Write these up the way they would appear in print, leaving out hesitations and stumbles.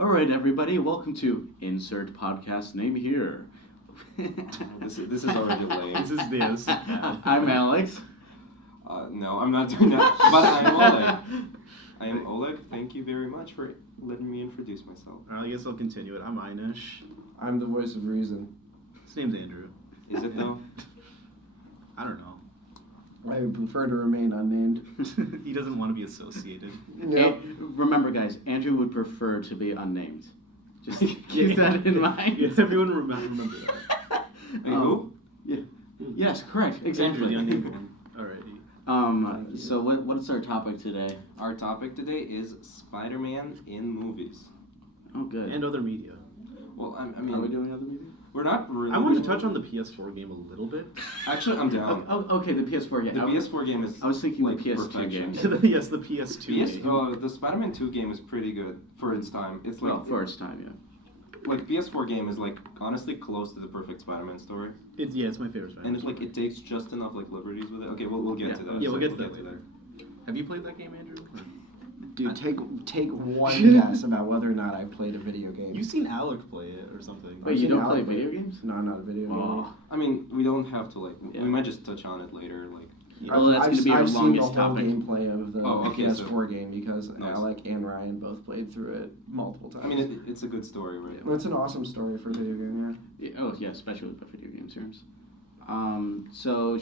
All right, everybody, welcome to Insert Podcast Name Here. This is already lame. This. I'm Alex. No, I'm not doing that. But I'm Oleg. I am Oleg. Thank you very much for letting me introduce myself. I guess I'll continue it. I'm Ainesh. I'm the voice of reason. His name's Andrew. Is it though? I don't know. I would prefer to remain unnamed. He doesn't want to be associated. Yep. Remember, guys, Andrew would prefer to be unnamed. Just keep that in mind. Yes, everyone remember that. Who? Yeah. Yes, correct. Exactly. Andrew, the unnamed one. Alrighty. So what's our topic today? Our topic today is Spider-Man in movies. Oh, good. And other media. Well, I Are we mean, doing other media? we're not really. I want to touch on the PS4 game a little bit. Actually, I'm down. Okay, the PS4 game. The PS4 game is. I was thinking like the PS2 perfection. game. Yes, the PS2 game. The Spider-Man 2 game is pretty good for its time. It's like Well, for its time, yeah. like PS4 game is like honestly close to the perfect Spider-Man story. It's my favorite Spider-Man. And it's like it takes just enough like liberties with it. Okay, we'll get to that. Yeah, we'll get to that later. Have you played that game, Andrew? Dude, take one guess about whether or not I've played a video game. You've seen Alec play it or something. Wait, you don't play video games? No, I'm not a video game. Oh. I mean, we don't have to like. Yeah. We might just touch on it later. Like, Well, that's going to be our I've longest seen the whole topic. gameplay of the PS4 game because Nice. Alec and Ryan both played through it multiple times. I mean, it's a good story, right? Well, it's an awesome story for a video game, Yeah, especially with the video game terms. So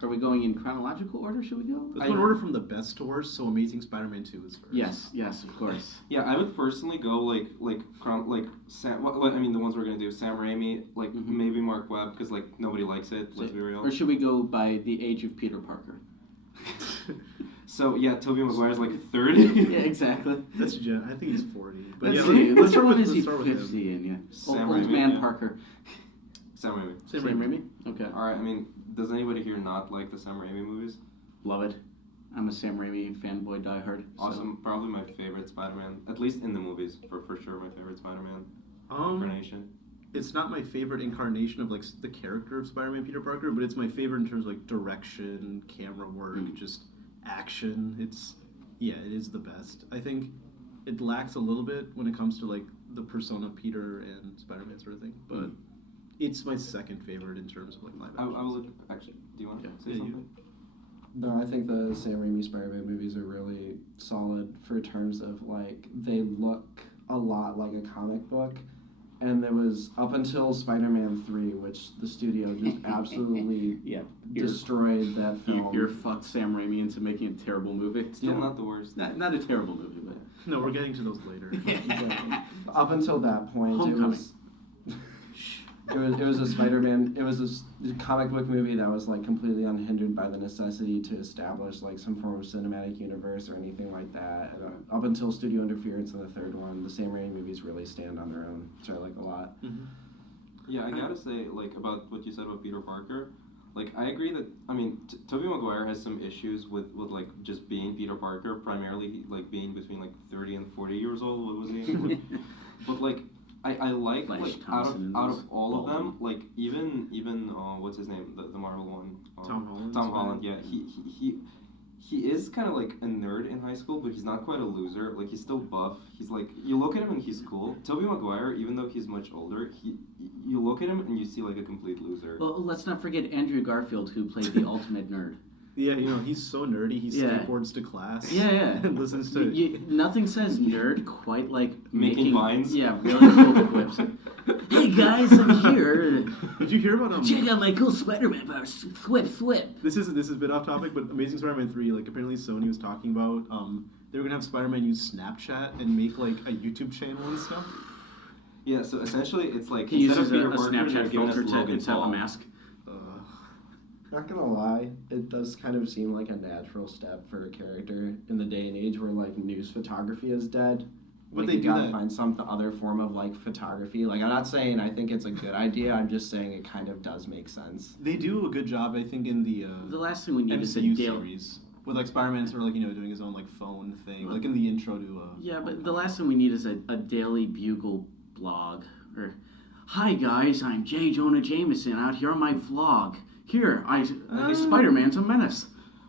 are we going in chronological order? Should we go? Let's go in order from the best to worst, so Amazing Spider-Man 2 is first. Yes, of course. Yeah, I would personally go like Sam. I mean, the ones we're gonna do: Sam Raimi, like maybe Marc Webb, because like nobody likes it. Let's be real. Or should we go by the age of Peter Parker? So yeah, Tobey Maguire's like 30. Yeah, exactly. That's Jen. I think he's 40. But Let's yeah, see. let's start with When is he let's start with 50 him. in? Yeah. Sam Old Raimi, man yeah. Parker. Sam Raimi. Sam Raimi. Okay. All right. I mean, does anybody here not like the Sam Raimi movies? Love it. I'm a Sam Raimi fanboy diehard. Awesome. Probably my favorite Spider-Man, at least in the movies. For sure, my favorite Spider-Man incarnation. It's not my favorite incarnation of like the character of Spider-Man Peter Parker, but it's my favorite in terms of like direction, camera work, just action. It is the best. I think it lacks a little bit when it comes to like the persona of Peter and Spider-Man sort of thing, but it's my second favorite in terms of like live action. I will actually. Do you want to say something? No, I think the Sam Raimi Spider-Man movies are really solid for terms of like they look a lot like a comic book. And there was up until Spider-Man 3, which the studio just absolutely destroyed that film. You're fucked Sam Raimi into making a terrible movie. Still not the worst. Not a terrible movie, but No, we're getting to those later. Exactly. Up until that point, Homecoming. it was a Spider-Man. It was a comic book movie that was like completely unhindered by the necessity to establish like some form of cinematic universe or anything like that. And, up until studio interference in the third one, the Sam Raimi movies really stand on their own, which I like a lot. Yeah, I gotta say, like, about what you said about Peter Parker, like, I agree that, I mean, Tobey Maguire has some issues with, like, just being Peter Parker, primarily, like, being between, like, 30 and 40 years old, what was he? But like, I like, Flash like, Thompson out of all of them, like, even, what's his name, the Marvel one? Tom Holland. Tom Holland, yeah, he is kind of like a nerd in high school, but he's not quite a loser. Like, he's still buff. He's like, you look at him and he's cool. Tobey Maguire, even though he's much older, you look at him and you see like a complete loser. well, let's not forget Andrew Garfield, who played the ultimate nerd. Yeah, he's so nerdy. He skateboards to class. Yeah. And listens to. Nothing says nerd quite like Making vines. Yeah, really cool quips. Hey guys, I'm here. Did you hear about Check out my cool Spider-Man powers. Thwip. This is a bit off topic, but Amazing Spider-Man 3, like apparently Sony was talking about they were gonna have Spider-Man use Snapchat and make like a YouTube channel and stuff. Yeah, so essentially it's like He instead uses of Peter a Parker, they're Snapchat giving us filter to Logan insert a Paul. mask. Not gonna lie, it does kind of seem like a natural step for a character in the day and age where like news photography is dead. But Like, they you do gotta that. find some other form of like photography. Like, I'm not saying I think it's a good idea. I'm just saying it kind of does make sense. They do a good job, I think, in the The last thing we need is a MCU daily. series with like Spider-Man sort of like doing his own like phone thing, like in the intro to. Yeah, but the last thing we need is a Daily Bugle blog. Or, hi guys, I'm J. Jonah Jameson out here on my vlog. Here, Spider-Man's a menace.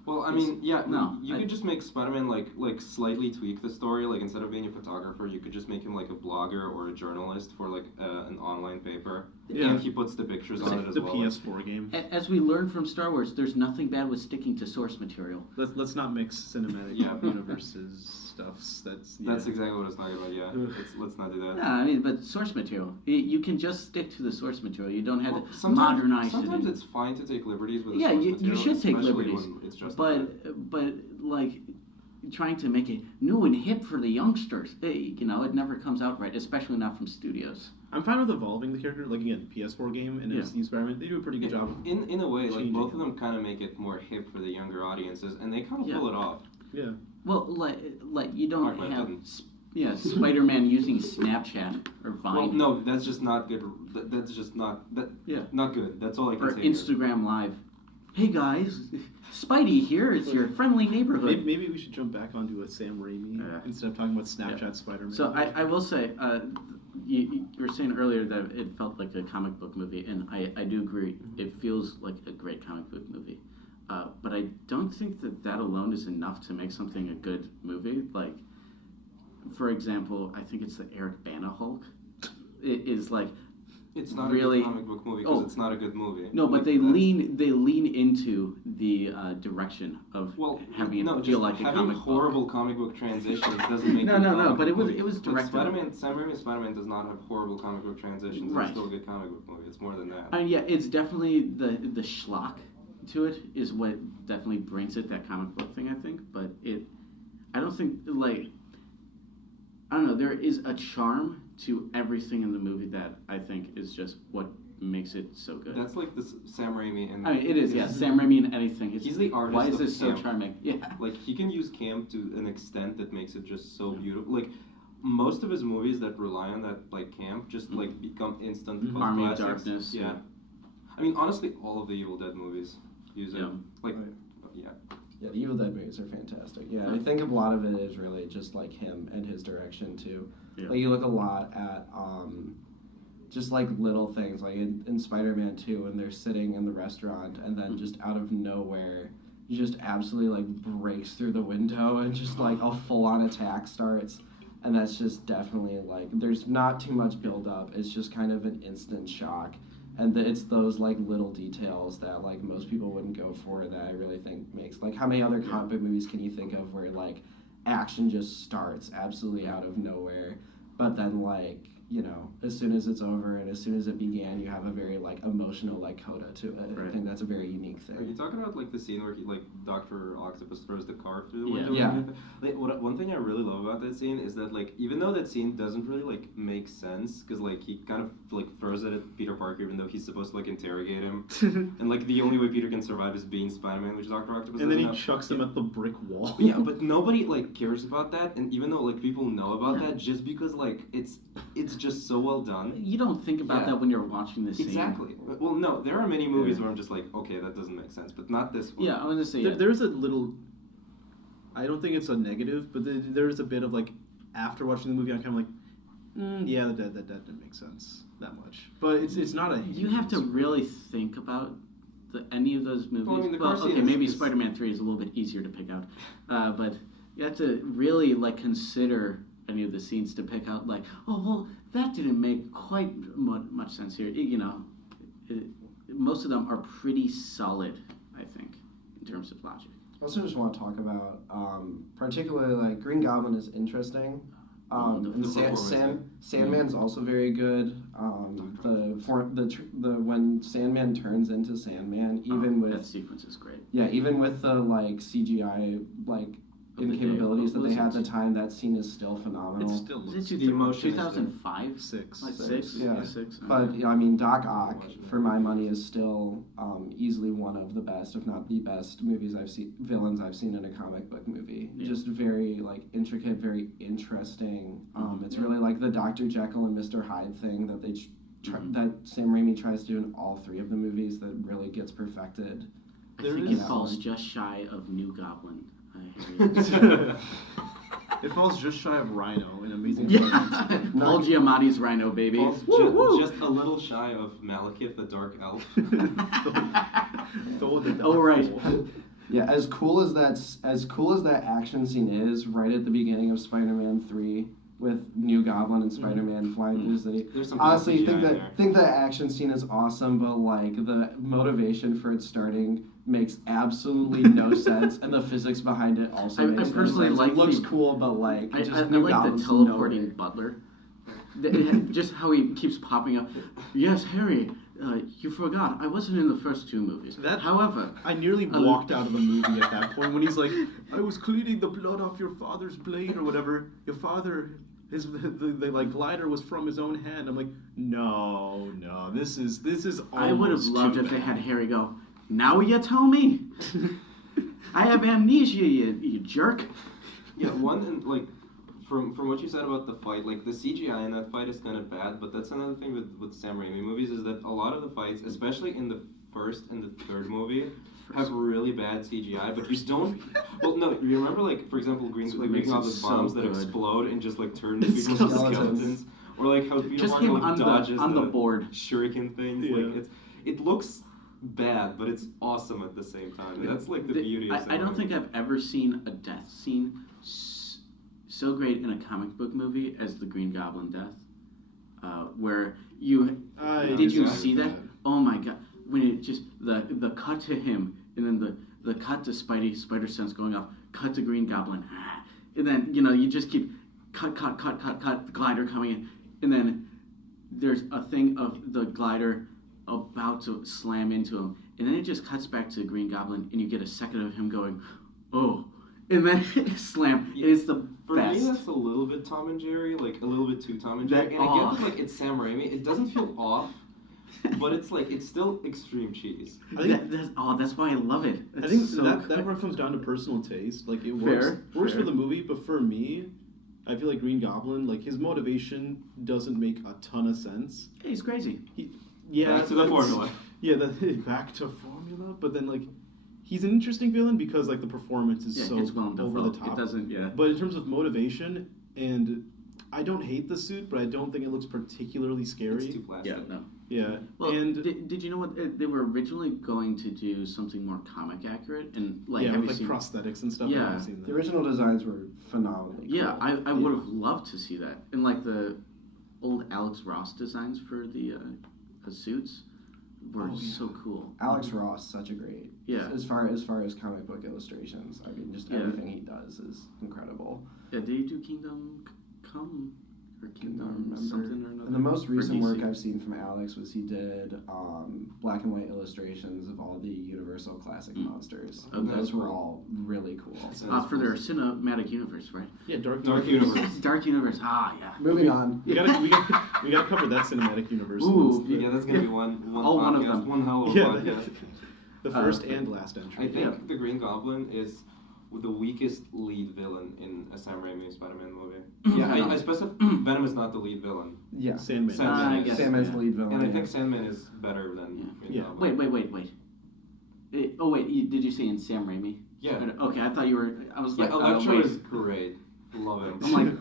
Well, I mean, yeah, No, you could just make Spider-Man like slightly tweak the story. Like instead of being a photographer, you could just make him like a blogger or a journalist for like an online paper. Yeah. And he puts the pictures on it as the well. PS4 game. As we learned from Star Wars, there's nothing bad with sticking to source material. Let's not mix cinematic universes stuffs. That's exactly what I was talking about. Yeah, let's not do that. No, I mean, but source material. You can just stick to the source material. You don't have to Sometimes modernize Sometimes it. it's fine to take liberties with the Yeah, source you material, should take especially liberties. when it's just But like trying to make it new and hip for the youngsters, it never comes out right, especially not from studios. I'm fine with evolving the character. Like again, PS4 game and MCU Spider-Man, they do a pretty good job. In a way, like changing both of them kind of make it more hip for the younger audiences, and they kind of pull it off. Yeah. Well, like you don't Mark have didn't. Spider-Man using Snapchat or Vine. Well, no, that's just not good. That's just not not good. That's all I can or say. Instagram Live. Hey guys, Spidey here. It's your friendly neighborhood. Maybe we should jump back onto a Sam Raimi instead of talking about Snapchat Spider-Man. So I will say, you were saying earlier that it felt like a comic book movie, and I do agree. It feels like a great comic book movie. But I don't think that alone is enough to make something a good movie. Like, for example, I think it's the Eric Bana Hulk. It is like... It's not really, a good comic book movie because it's not a good movie. No, but they lean into the direction of having it feel like a comic book. Having horrible comic book transitions doesn't make no. But it was directed. Sam Raimi's Spider-Man does not have horrible comic book transitions. Right. It's still a good comic book movie. It's more than that. And yeah, it's definitely the schlock to it is what definitely brings it that comic book thing. I think, but I don't think I don't know. There is a charm to everything in the movie that I think is just what makes it so good. That's like the Sam Raimi and... I mean, it is, yeah. Sam Raimi and anything. He's the artist. Why is this so camp. charming? Yeah. Like, he can use camp to an extent that makes it just so beautiful. Like, most of his movies that rely on that, like, camp just, like, become instant cult Army of classics. Darkness. Yeah. I mean, honestly, all of the Evil Dead movies use it. Like, Yeah, the Evil Dead movies are fantastic. Yeah, I think a lot of it is really just like him and his direction too. Yeah. Like you look a lot at just like little things, like in Spider-Man 2 when they're sitting in the restaurant and then just out of nowhere, he just absolutely like breaks through the window and just like a full-on attack starts. And that's just definitely like, there's not too much build-up. It's just kind of an instant shock. And it's those like little details that like most people wouldn't go for that I really think makes, like how many other comic book movies can you think of where like action just starts absolutely out of nowhere, but then like, you know, as soon as it's over and as soon as it began, you have a very like emotional like coda to it. Right. I think that's a very unique Are thing. you talking about like the scene where he like Dr. Octopus throws the car through the window? Yeah. Like, one thing I really love about that scene is that like even though that scene doesn't really like make sense because like he kind of like throws it at Peter Parker even though he's supposed to like interrogate him and like the only way Peter can survive is being Spider-Man, which Dr. Octopus and then he doesn't have. chucks him at the brick wall. Yeah, but nobody like cares about that, and even though like people know about that, just because like it's just so well done. You don't think about that when you're watching this scene. Exactly. Well, no, there are many movies where I'm just like, okay, that doesn't make sense, but not this one. Yeah, I was gonna say There's a little. I don't think it's a negative, but there's a bit of like after watching the movie, I'm kind of like, yeah, that didn't make sense that much. But it's not a. You have to really think about any of those movies. Well, I mean, the car scene okay, maybe is- Spider-Man 3 is a little bit easier to pick out, but you have to really like consider any of the scenes to pick out. Like, oh well, that didn't make quite much sense here. Most of them are pretty solid, I think, in terms of logic. I also just want to talk about particularly like Green Goblin is interesting. And Sandman's also very good. When Sandman turns into Sandman, even with that sequence is great. Yeah, even with the like CGI like incapabilities that they had at the time, that scene is still phenomenal. It still looks. The emotion is 2005? Six. Like Six, six? yeah. Six. But I mean, Doc Ock, for my money, is still easily one of the best, if not the best, villains I've seen in a comic book movie. Yeah. Just very like intricate, very interesting. It's really like the Dr. Jekyll and Mr. Hyde thing that that Sam Raimi tries to do in all three of the movies that really gets perfected. I think it falls just shy of New Goblin. It falls just shy of Rhino in Amazing Yeah, Spider-Man. Paul Giamatti's Rhino, baby. Falls just a little shy of Malekith, the Dark Elf. Thor the Oh, right. Yeah, as cool as that action scene is right at the beginning of Spider-Man 3 with New Goblin and Spider-Man flying through the city. There's some Honestly, CGI think that action scene is awesome, but like the motivation for it starting makes absolutely no sense, and the physics behind it also makes I personally no sense. like it looks cool, but like I just New like the Goblin's teleporting nowhere. butler. Just how he keeps popping up. Yes, Harry, you forgot. I wasn't in the first two movies. However, I nearly walked out of the movie at that point when he's like, I was cleaning the blood off your father's blade or whatever. Your father, the like glider was from his own hand. I'm like, no, this is I would have almost loved too if they bad. had Harry go, now you tell me. I have amnesia, you jerk. Yeah, like from what you said about the fight, like the CGI in that fight is kind of bad, but that's another thing with Sam Raimi movies is that a lot of the fights, especially in the first and the third movie, have really bad CGI, but you don't. Well, no, you remember like for example, Makes Green it Goblin's so bombs that good. explode and just like turn into It's people's skeletons. skeletons, or like how Peter Just Parker him like on dodges the board. shuriken things. Yeah. Like it looks bad, but it's awesome at the same time. And that's like the beauty of I don't think I've ever seen a death scene so great in a comic book movie as the Green Goblin death, where did you see that? Oh my god! When it just the cut to him and then the cut to Spider Sense going off, cut to Green Goblin, and then you just keep cut, the glider coming in, and then there's a thing of the glider about to slam into him, and then it just cuts back to Green Goblin, and you get a second of him going, oh, and then slam. It's the For best. me, that's a little bit Tom and Jerry, like a little bit too Tom and Jerry. And I get that, like, it's Sam Raimi. It doesn't feel off, but it's like it's still extreme cheese. I think That's why I love it. I It's think so that good. part comes down to personal taste. Like it Fair, works fair. for the movie, but for me, I feel like Green Goblin, like his motivation doesn't make a ton of sense. Yeah, he's crazy. Back to the formula. Yeah, back to formula. But then like he's an interesting villain because like the performance is Yeah, so it's well over the developed. top. It doesn't. Yeah. But in terms of motivation, and I don't hate the suit, but I don't think it looks particularly scary. It's too plastic. Yeah. No. Yeah, Well, and did you know what they were originally going to do something more comic accurate and like yeah, have with you like seen? prosthetics and stuff. Yeah. I've seen The that. original designs were phenomenal. Yeah, I would have loved to see that, and like the old Alex Ross designs for the suits were Oh, yeah. so cool. Alex Ross, such a great. Yeah. As far as comic book illustrations, I mean, just Yeah. everything he does is incredible. Yeah, did he do Kingdom Come or Kingdom remember. something or another? And the most for recent work DC? I've seen from Alex was he did black and white illustrations of all the Universal classic monsters. Oh, Those that's were cool. all really cool. For their cinematic universe, right? Yeah, Dark Universe. Dark universe. Ah, yeah. Moving on. We gotta cover that cinematic universe. Ooh, Yeah, that's gonna be one All one of podcast, them. one hell of a Yeah, podcast. the first and last entry. I think the Green Goblin is the weakest lead villain in a Sam Raimi Spider-Man movie. Yeah, I specify Venom is not the lead villain, Yeah. Sandman. Sandman I is. guess. Sandman's yeah. the lead villain. And I yeah. think Sandman is better than Green Yeah. Goblin. Wait. Did you say in Sam Raimi? Yeah. Okay, I thought you were. I was like, Electro wait. is great. Love him. I'm like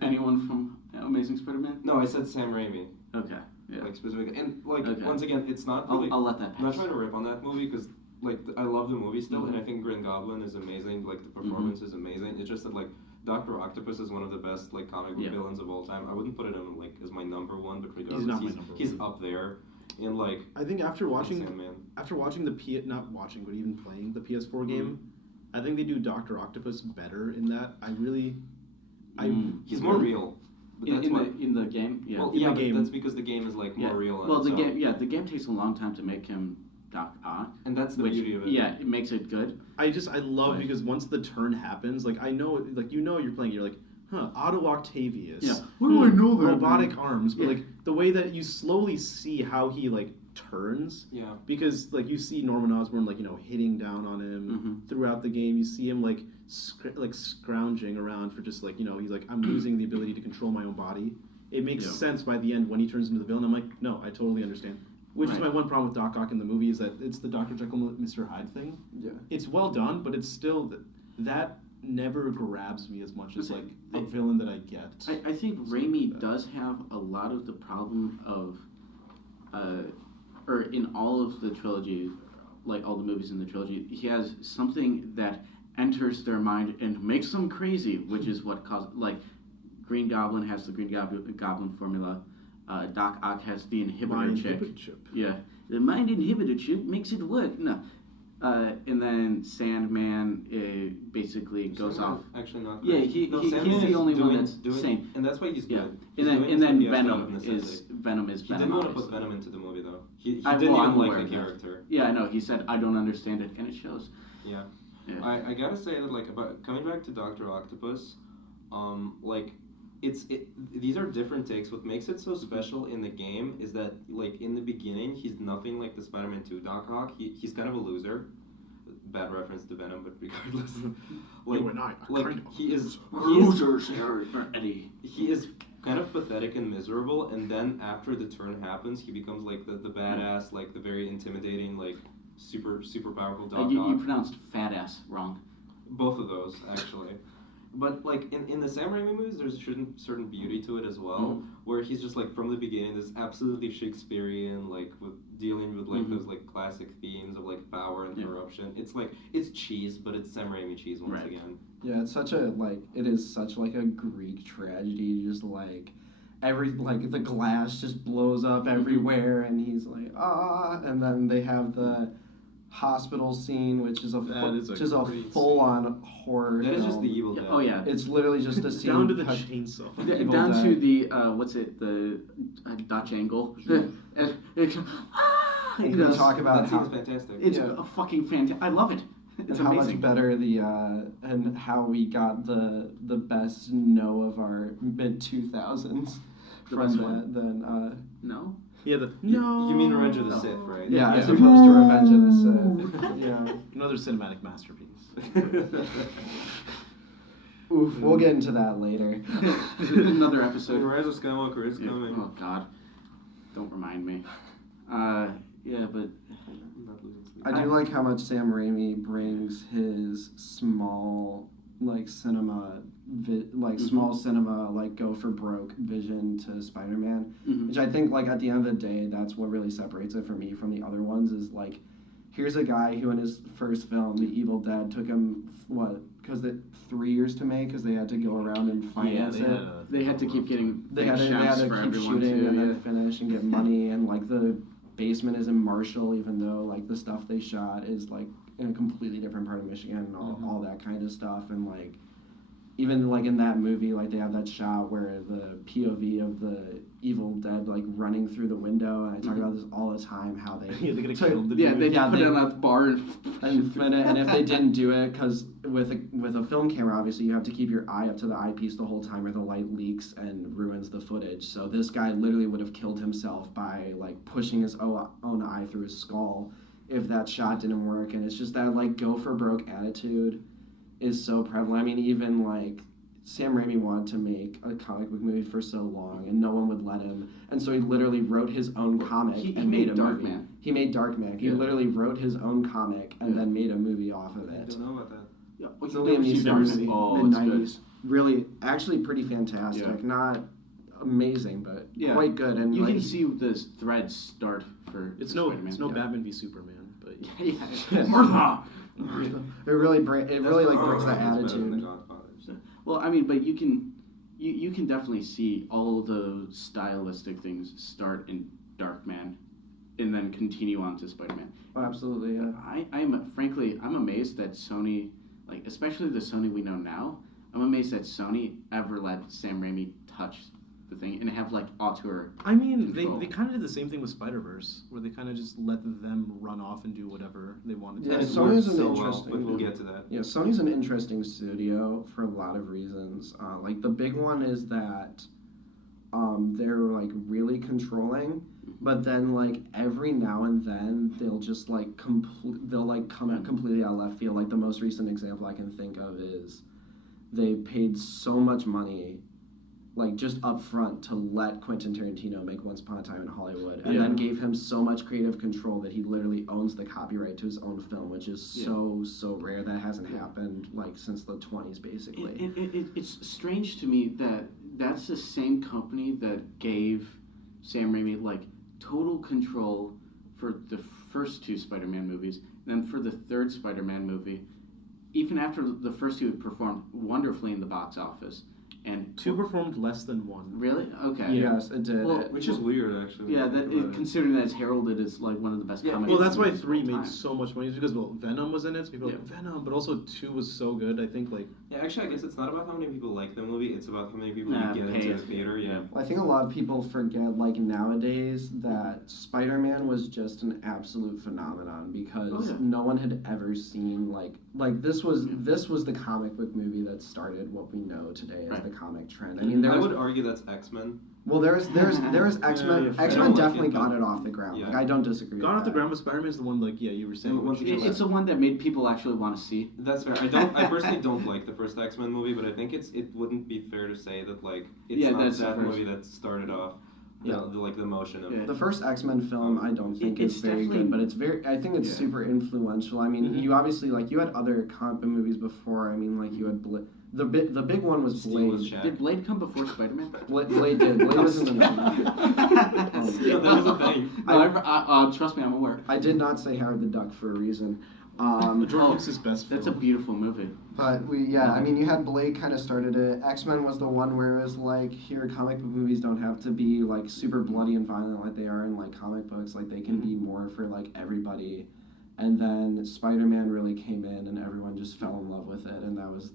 anyone from Amazing Spider-Man? No, I said Sam Raimi, Okay, yeah. like specifically, and like Okay. once again, it's not really. I'll let that I'm not pass. trying to rip on that movie because like I love the movie still, and I think Green Goblin is amazing. Like the performance is amazing. It's just that like Doctor Octopus is one of the best like comic book Yeah. villains of all time. I wouldn't put it in like as my number one, but He's regardless, not my number he's one. up there. And like I think after watching Sandman. not watching, but even playing the PS4 game, I think they do Dr. Octopus better in that. He's more real. But that's why. In the game, yeah. Well, in yeah, the but game. that's because the game is like more real. On Well, its the own. game takes a long time to make him Doc Ock, And that's the which beauty of it. yeah, it makes it good. I love Right. because once the turn happens, like I know, like you're playing, you're like, Otto Octavius. Yeah. Where do I know that, Robotic man? arms, but Yeah. like the way that you slowly see how he like turns. Yeah. Because like you see Norman Osborn like hitting down on him throughout the game. You see him like scrounging around for just like he's like I'm losing the ability to control my own body. It makes sense by the end when he turns into the villain. I'm like, no, I totally understand. Which is my one problem with Doc Ock in the movie is that it's the Dr. Jekyll Mr. Hyde thing. Yeah. It's well done, but it's still that never grabs me as much as like a villain that I get. I think Raimi does have a lot of the problem of, or in all of the trilogy, like all the movies in the trilogy, he has something that enters their mind and makes them crazy, which is what caused, like, Green Goblin has the Green Goblin formula. Doc Ock has the inhibitor chip. Yeah, the mind inhibitor chip makes it work. No, and then Sandman basically goes off. Actually, not. Yeah, he's the only one that's sane, and that's why he's good. And then Venom is He didn't want to put Venom into the movie though. He didn't even like the character. Yeah, I know. He said, "I don't understand it," and it shows. Yeah. I gotta say that, like, about coming back to Dr. Octopus, like, these are different takes. What makes it so special in the game is that, like, in the beginning, he's nothing like the Spider-Man 2 Doc Ock. He's kind of a loser. Bad reference to Venom, but regardless, he is kind of pathetic and miserable. And then after the turn happens, he becomes like the badass, like the very intimidating, like super powerful Doc Ock. You pronounced fat ass wrong. Both of those, actually. But, like, in the Sam Raimi movies, there's certain beauty to it as well, where he's just, like, from the beginning, this absolutely Shakespearean, like, with dealing with, like, those, like, classic themes of, like, power and corruption. It's, like, it's cheese, but it's Sam Raimi cheese once again. Yeah, it's such a, like, it is such, like, a Greek tragedy, just, like, the glass just blows up everywhere, and he's like, and then they have the hospital scene, which is a full-on horror That is film. just the Evil Dead. Oh yeah, it's literally just a scene down to the chainsaw. Down to the the Dutch angle. Can you talk about that how scene's fantastic? It's a fucking fantastic. I love it. It's and how amazing. much better and how we got the best no of our mid 2000s from than no. Yeah, no. You mean Revenge of the Sith, right? Yeah, as opposed to Revenge of the Sith. Yeah. Another cinematic masterpiece. Oof, we'll get into that later. Another episode. Rise of Skywalker is coming. Oh God, don't remind me. Yeah, but I do like how much Sam Raimi brings his small, like, cinema, small cinema, like, go for broke vision to Spider-Man, which I think, like, at the end of the day, that's what really separates it for me from the other ones, is, like, here's a guy who in his first film, The Evil Dead, took him, 3 years to make, because they had to go around and finance it. They had to keep getting They had to keep shooting and then finish and get money, and, like, the basement is in Marshall, even though, like, the stuff they shot is, like, in a completely different part of Michigan and all that kind of stuff. And, like, even, like, in that movie, like, they have that shot where the POV of the Evil Dead, like, running through the window, and I talk about this all the time, how they they could have killed the dude. they put it on a bar and if they didn't do it, because with a film camera, obviously you have to keep your eye up to the eyepiece the whole time, or the light leaks and ruins the footage. So this guy literally would have killed himself by, like, pushing his own eye through his skull if that shot didn't work. And it's just that, like, go for broke attitude is so prevalent. I mean, even, like, Sam Raimi wanted to make a comic book movie for so long, and no one would let him. And so he literally wrote his own comic and made a movie. Darkman. He made Darkman. He literally wrote his own comic and then made a movie off of it. I don't know about that. Yeah, It's a Liam Neeson movie, Oh, mid-90s. Really, actually pretty fantastic. Yeah. Not amazing, but quite good. And you like, can see the threads start for It's for no Spider-Man. Batman v Superman, but Yeah. Martha. it really brings that attitude. Well, I mean, but you can definitely see all the stylistic things start in Darkman, and then continue on to Spider-Man. Oh, absolutely, yeah. I'm amazed that Sony, like, especially the Sony we know now, I'm amazed that Sony ever let Sam Raimi touch the thing and have, like, auteur. I mean, control. they kind of did the same thing with Spider-Verse, where they kind of just let them run off and do whatever they wanted to. Yeah, do. Sony's an so interesting. well, but we'll get to that. Yeah, Sony's an interesting studio for a lot of reasons. Like, the big one is that they're, like, really controlling, but then, like, every now and then they'll just, like, they'll, like, come out completely out of left field. Like, the most recent example I can think of is they paid so much money, like, just up front, to let Quentin Tarantino make Once Upon a Time in Hollywood, and then gave him so much creative control that he literally owns the copyright to his own film, which is so rare. That hasn't happened, like, since the 20s, basically. It's strange to me that that's the same company that gave Sam Raimi, like, total control for the first two Spider-Man movies, And then for the third Spider-Man movie, even after the first two had performed wonderfully in the box office, and 2 performed less than 1. really? Okay. Yes, it did. Well, Which is weird, actually. Yeah, considering that it's heralded as like one of the best comic Well, books that's why of 3 all made time. so much money because Venom was in it. So people were like Venom, but also 2 was so good. I think like Yeah, actually, I guess it's not about how many people like the movie. It's about how many people Nah, get pay into it. the theater. Yeah. I think a lot of people forget, like nowadays, that Spider-Man was just an absolute phenomenon because no one had ever seen like this was the comic book movie that started what we know today as the comic trend. I mean, I would argue that's X-Men. Well, there's X-Men. I X-Men don't like definitely it, got but- it off the ground. yeah. Like I don't disagree. Gone with Off the that. Ground, but Spider-Man's the one like you were saying. And once again, It's the one that made people actually want to see. That's fair. I personally don't like the first X-Men movie, but I think it wouldn't be fair to say that like it's not that's that the first. movie that started off the motion of Yeah. The first X-Men film, I don't think It's is very definitely- good, but it's very. I think it's super influential. I mean, you obviously you had other comic book movies before. I mean, like you had the big one was Steel Blade. was Shaq. Did Blade come before Spider-Man? Blade did. Blade was in the movie. Yeah, that was a thing. Trust me, I'm aware. I did not say Howard the Duck for a reason. George Lucas's best film. That's a beautiful movie. But I mean, you had Blade kind of started it. X-Men was the one where it was like, here, comic book movies don't have to be like super bloody and violent like they are in like comic books. Like they can be more for like everybody. And then Spider-Man really came in, and everyone just fell in love with it, and that was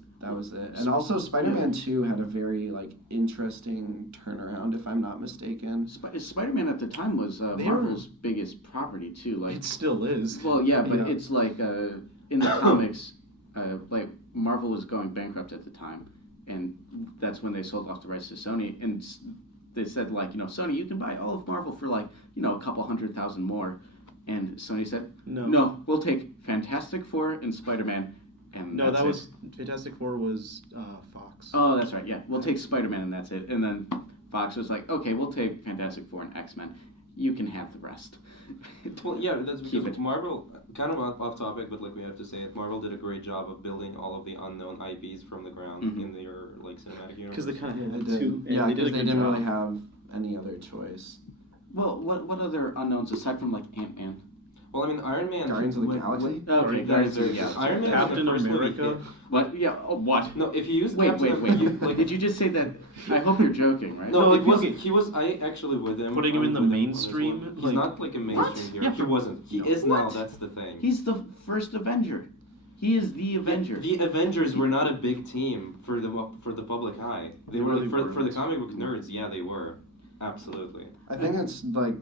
it. And also, Spider-Man 2 had a very like interesting turnaround, if I'm not mistaken. Spider-Man at the time was Marvel's biggest property too. Like It still is. well, yeah, but it's like in the comics, like Marvel was going bankrupt at the time, and that's when they sold off the rights to Sony, and they said like, Sony, you can buy all of Marvel for like, a couple $100,000 more, and Sony said, no, we'll take Fantastic Four and Spider-Man, and No, that's that it. was Fantastic Four was Fox. Oh, that's right. Yeah, we'll take Spider-Man and that's it. And then Fox was like, okay, we'll take Fantastic Four and X-Men. You can have the rest. Well, yeah, that's Keep because it. Marvel, kind of off topic, but like we have to say it, Marvel did a great job of building all of the unknown IPs from the ground in their like cinematic universe. Because they kind of had They did. to. Yeah, they because did a they good didn't job. really have any other choice. Well, what other unknowns aside from like Ant-Man? Well, I mean, Iron Man. Guardians of the Galaxy? Okay, Guardians of the yeah. Iron Man Captain was the first America. movie. What? Yeah. Oh, what? No, if you use Wait. Captain Did you just say that? I hope you're joking, right? No, No, it like, wasn't. He was. I actually with him. Putting him in the with on this mainstream, one. He's like- not like a mainstream hero. Yeah, He wasn't. He is What? now. That's the thing. He's the first Avenger. He is the Avenger. The Avengers were not a big team for the public eye. They were really for the weren't. comic book nerds. Yeah, they were. Absolutely. I think it's like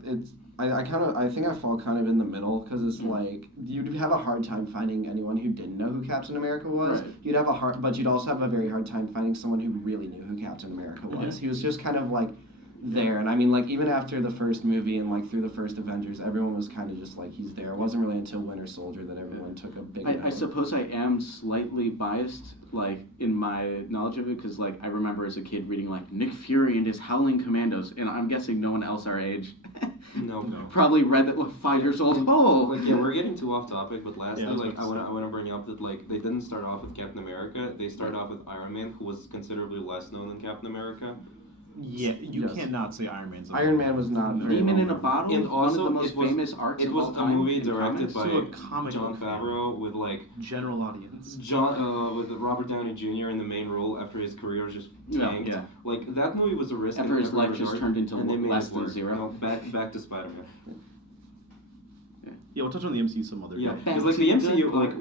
I think I fall kind of in the middle because it's like you'd have a hard time finding anyone who didn't know who Captain America was. Right. You'd have but you'd also have a very hard time finding someone who really knew who Captain America was. He was just kind of like there, and I mean, like even after the first movie and like through the first Avengers, everyone was kind of just like he's there. It wasn't really until Winter Soldier that everyone took a big. I note. suppose I am slightly biased, like in my knowledge of it, because like I remember as a kid reading like Nick Fury and his Howling Commandos, and I'm guessing no one else our age No. probably read that like 5 years old. Oh, Like, yeah, we're getting too off topic, but lastly, Yeah, I was like, about to I want to bring up that, like, they didn't start off with Captain America. They started off with Iron Man, who was considerably less known than Captain America. Yeah, you Yes. can't not say Iron Man's. Iron Man was not very Demon well in a known. Bottle, And one of the also, most it was- famous arcs It of was all a time movie in directed comics. by So a comic Jon book fan. Favreau with, like, General audience. with Robert Downey Jr. in the main role after his career just Yeah, tanked. yeah. Like, that movie was a risk. After in his every life just regard, turned into and they made less it than work. zero. No, back to Spider-Man. Yeah, we'll touch on the MCU some other Yeah, time. because like the MCU, like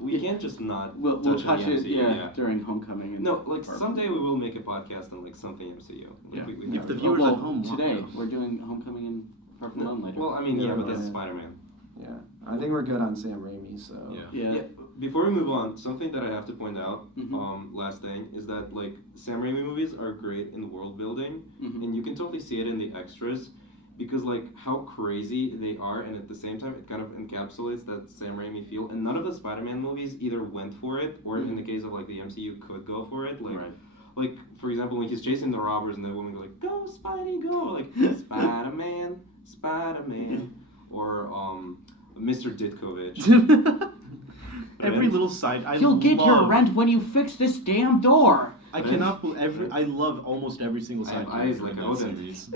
we can't just not We'll touch touch on the it, MCU. during Homecoming. And No, like Far someday we will make a podcast on like something MCU. Like, Yeah. we If have the to. viewers well, at home want today to. we're doing Homecoming and Far From Home later. Well, I mean, yeah, but that's Yeah. Spider-Man. Yeah, I think we're good on Sam Raimi. So yeah. Yeah. Before we move on, something that I have to point out, Mhm. last thing, is that like Sam Raimi movies are great in world building, Mhm. and you can totally see it in the extras, because like how crazy they are, and at the same time it kind of encapsulates that Sam Raimi feel. And none of the Spider-Man movies either went for it, or in the case of like the MCU, could go for it. Like, Right. like for example, when he's chasing the robbers, and the woman go like, "Go Spidey, go!" Like Spider-Man, Spider-Man, or Mr. Ditkovich. Every little side. You'll get your rent when you fix this damn door. I cannot believe I love almost every single I side have eyes character like in that Odin. series.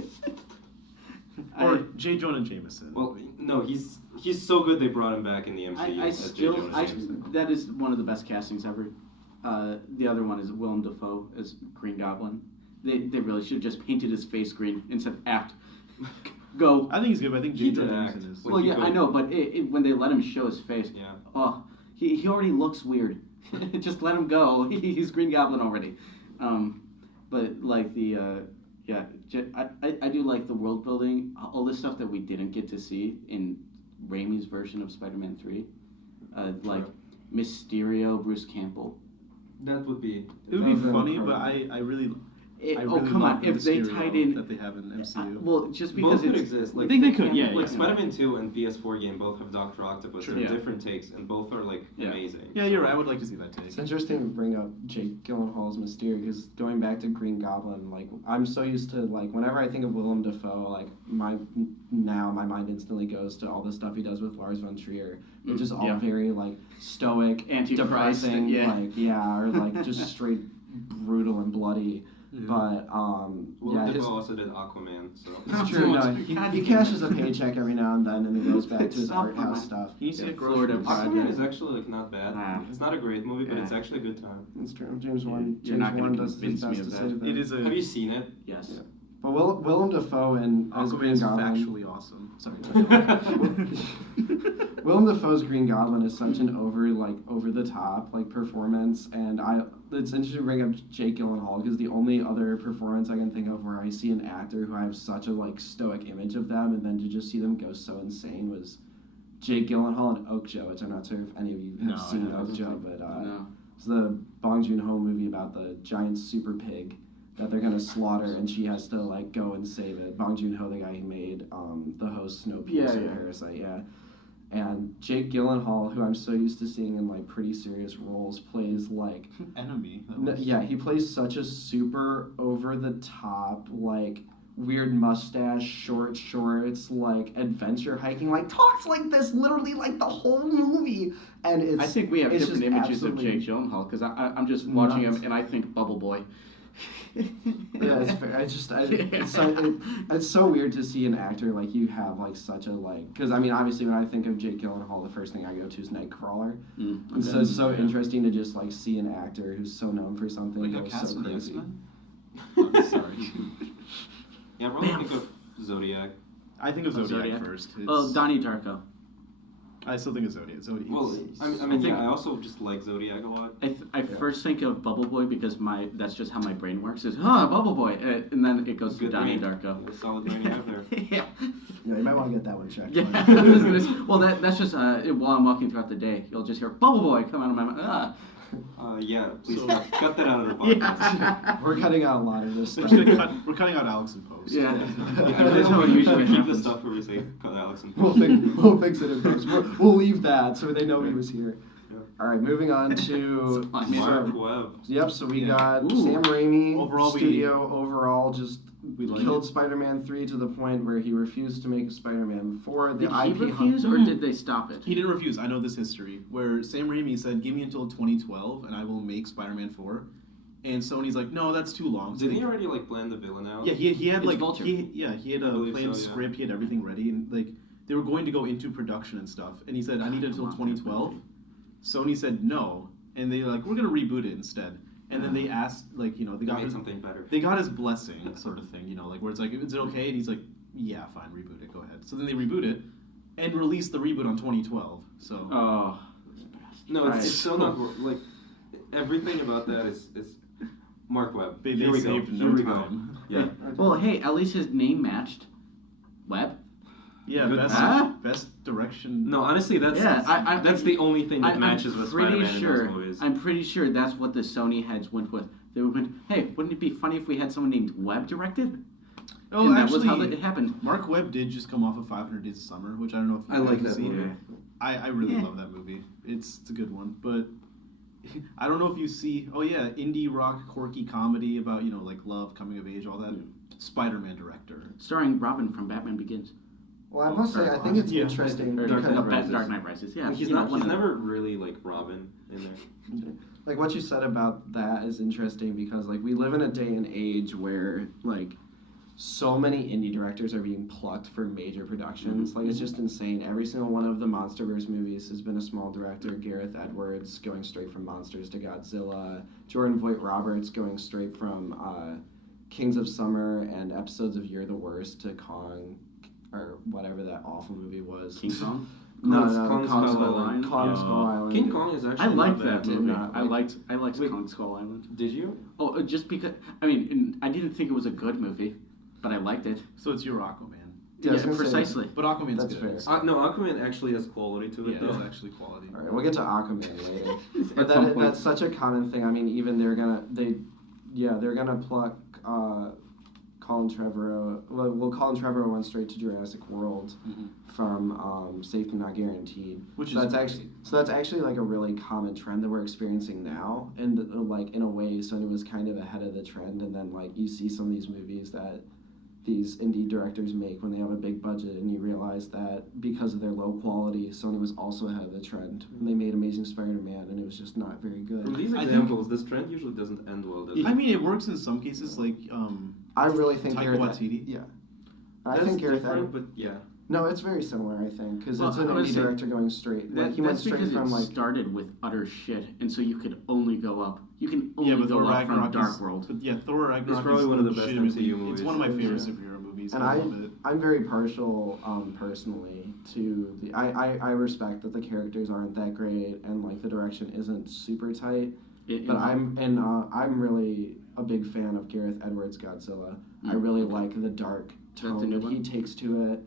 Or J. Jonah Jameson. Well, no, he's so good they brought him back in the MCU I as J. still, Jonah Jameson. that is one of the best castings ever. The other one is Willem Dafoe as Green Goblin. They really should have just painted his face green and said act. Go. I think he's good, but I think J. He Jonah did act. Jameson is. Well, Well, he yeah, could. I know, but when they let him show his face, Yeah. oh, he already looks weird. Just let him go. He's Green Goblin already. But like I do like the world building, all the stuff that we didn't get to see in Raimi's version of Spider-Man 3, like Mysterio, Bruce Campbell. That would be. It would be That was funny, incredible. but I really Come on, love the if they Mysterio tied in that they have in MCU. well, just because Both could it's exist. I think they could, yeah. Like Spider-Man 2 and PS4 game both have Dr. Octopus True. in Yeah. different takes, and both are like Yeah. amazing. Yeah, you're right. I would like to see that take. It's interesting to bring up Jake Gyllenhaal's Mysterio because going back to Green Goblin, like I'm so used to like whenever I think of Willem Dafoe, like my mind instantly goes to all the stuff he does with Lars von Trier, which is all Yeah. very like stoic, Antichrist, depressing, yeah. like or like just straight brutal and bloody. Yeah. But Willem his, Dafoe also did Aquaman, so. it's true. No, he cashes a paycheck every now and then, and then goes back to his art Aquaman. house stuff. He needs to Yeah, get Florida groceries. Project. Aquaman is actually like not bad. Nah. It's not a great movie, but Yeah. it's actually a good time. It's true. James Wan. You're James not gonna Wan does his convince me best of to that. save It is a Have you seen it? Yes. Yeah. But Willem Dafoe and as Aquaman Green is Goblin. factually awesome. Sorry. Willem Dafoe's Green Goblin is such an over the top performance, and it's interesting to bring up Jake Gyllenhaal because the only other performance I can think of where I see an actor who I have such a stoic image of them, and then to just see them go so insane was Jake Gyllenhaal in Okja, which I'm not sure if any of you have No, I seen haven't. Okja, but No. it's the Bong Joon-ho movie about the giant super pig that they're gonna slaughter, and she has to go and save it. Bong Joon-ho, the guy who made the host Snowpiercer, Yeah. Parasite, yeah. And Jake Gyllenhaal, who I'm so used to seeing in pretty serious roles, plays Enemy. he plays such a super over the top weird mustache, short shorts, adventure hiking, talks like this literally the whole movie, and it's. I think we have it's different just images of absolutely Jake Gyllenhaal because I'm just watching nuts. him and I think Bubble Boy. Yeah, it's fair. It's so weird to see an actor you have such a because obviously when I think of Jake Gyllenhaal, the first thing I go to is Nightcrawler, and so it's so interesting to just see an actor who's so known for something Like a go cast so in the crazy. X-Men? Sorry. Yeah, I probably think of Zodiac. I think of Oh, Zodiac, Zodiac. first. Oh, Donnie Darko. I still think of Zodiac. Well, I think- think I also just like Zodiac a lot. I first think of Bubble Boy because that's just how my brain works. Is Bubble Boy, and then it goes to Good Donnie brain. Darko. A solid brain you have there. Yeah. Yeah, you might want to get that one checked. Yeah. I was gonna- well, that's just while I'm walking throughout the day, you'll just hear Bubble Boy come out of my mouth. Ah. Yeah, please So- cut that out of the podcast. Yeah. We're cutting out a lot of this We're, stuff. just gonna we're cutting out Alex in post. Yeah. That's how we usually keep the happens. stuff where we say cut Alex and We'll fix it in post. We'll leave that so they know he was here. Yeah. All right, moving on to. Marc Webb. Yep, so we Yeah. got Ooh. Sam Raimi, Overall, studio overall just We like killed it. Spider-Man 3 to the point where he refused to make a Spider-Man 4. The Did he IP refuse or did they stop it? He didn't refuse. I know this history where Sam Raimi said, "Give me until 2012, and I will make Spider-Man 4." And Sony's like, "No, that's too long." So Did he already plan the villain out? Yeah, he had It's Vulture. he had I a believe planned so, yeah. script. He had everything ready, and they were going to go into production and stuff. And he said, "I need it until 2012." Sony said no, and they we're gonna reboot it instead. And then they asked they got Made his, something better. they got his blessing, sort of thing, where it's is it okay? And he's like, "Yeah, fine, reboot it. Go ahead." So then they reboot it and released the reboot on 2012. So Oh. No, Right. it's so not everything about that is Marc Webb. they Here we go. saved Here no we go. time. Yeah. Well, hey, at least his name matched. Webb. Yeah, Good best Huh? best direction. No, honestly, that's Yeah, that's the only thing that I'm matches with pretty Spider-Man sure. in those movies. I'm pretty sure that's what the Sony heads went with. They went, "Hey, wouldn't it be funny if we had someone named Webb directed?" Oh, and that actually, was how it happened. Mark Webb did just come off of 500 Days of Summer, which I don't know if I like have that seen. movie. I really Yeah. love that movie. It's a good one, but I don't know if you see. Oh yeah, indie rock, quirky comedy about love, coming of age, all that. Yeah. Spider-Man director. Starring Robin from Batman Begins. Well, I must say, I think it's Yeah. interesting Or because Dark Knight Rises. Yeah, He's you know, not. one He's of them. never really Robin in there. what you said about that is interesting because we live in a day and age where so many indie directors are being plucked for major productions. Like, it's just insane. Every single one of the MonsterVerse movies has been a small director. Gareth Edwards going straight from Monsters to Godzilla. Jordan Vogt-Roberts going straight from Kings of Summer and episodes of You're the Worst to Kong, or whatever that awful movie was. King Kong? Kong Skull Island. Kong Skull Island. King Kong is actually I liked not that bad. movie. not I like- liked Wait. Kong Skull Island. Did you? Oh, just because I mean, I didn't think it was a good movie, but I liked it. So it's your Aquaman. Yeah, I was Yeah, gonna say- precisely. But Aquaman's That's good. fair. No, Aquaman actually has quality to it, Yeah, though. it's actually quality. All right, we'll get to Aquaman later. But At some point. that's such a common thing. I mean, even they're gonna pluck Colin Trevorrow. Well, Colin Trevorrow went straight to Jurassic World from Safety Not Guaranteed. Which So is that's actually like a really common trend that we're experiencing now, and like in a way, Sony was kind of ahead of the trend. And then like you see some of these movies that these indie directors make when they have a big budget, and you realize that because of their low quality, Sony was also ahead of the trend. And they made Amazing Spider-Man, and it was just not very From good. these I think- examples, this trend usually doesn't end well, does it? I mean, it works in some cases, like I really think Taika Gareth. Waititi. Yeah, I That's think Gareth. different, but yeah. No, it's very similar. I think because Well, it's an I would indie say director going straight. Like he went That's straight because from it like. started with utter shit, and so you could only go up. You can only but go Thor up from Ragnarok Dark is, World. But yeah, Thor Ragnarok It's probably is one of the best legitimately- MCU movies. It's one of my favorite Yeah. superhero movies. And I love it. I'm very partial, personally, to the. I respect that the characters aren't that great and like the direction isn't super tight. But I'm really a big fan of Gareth Edwards' Godzilla. I really like the dark the tone new that one? he takes to it.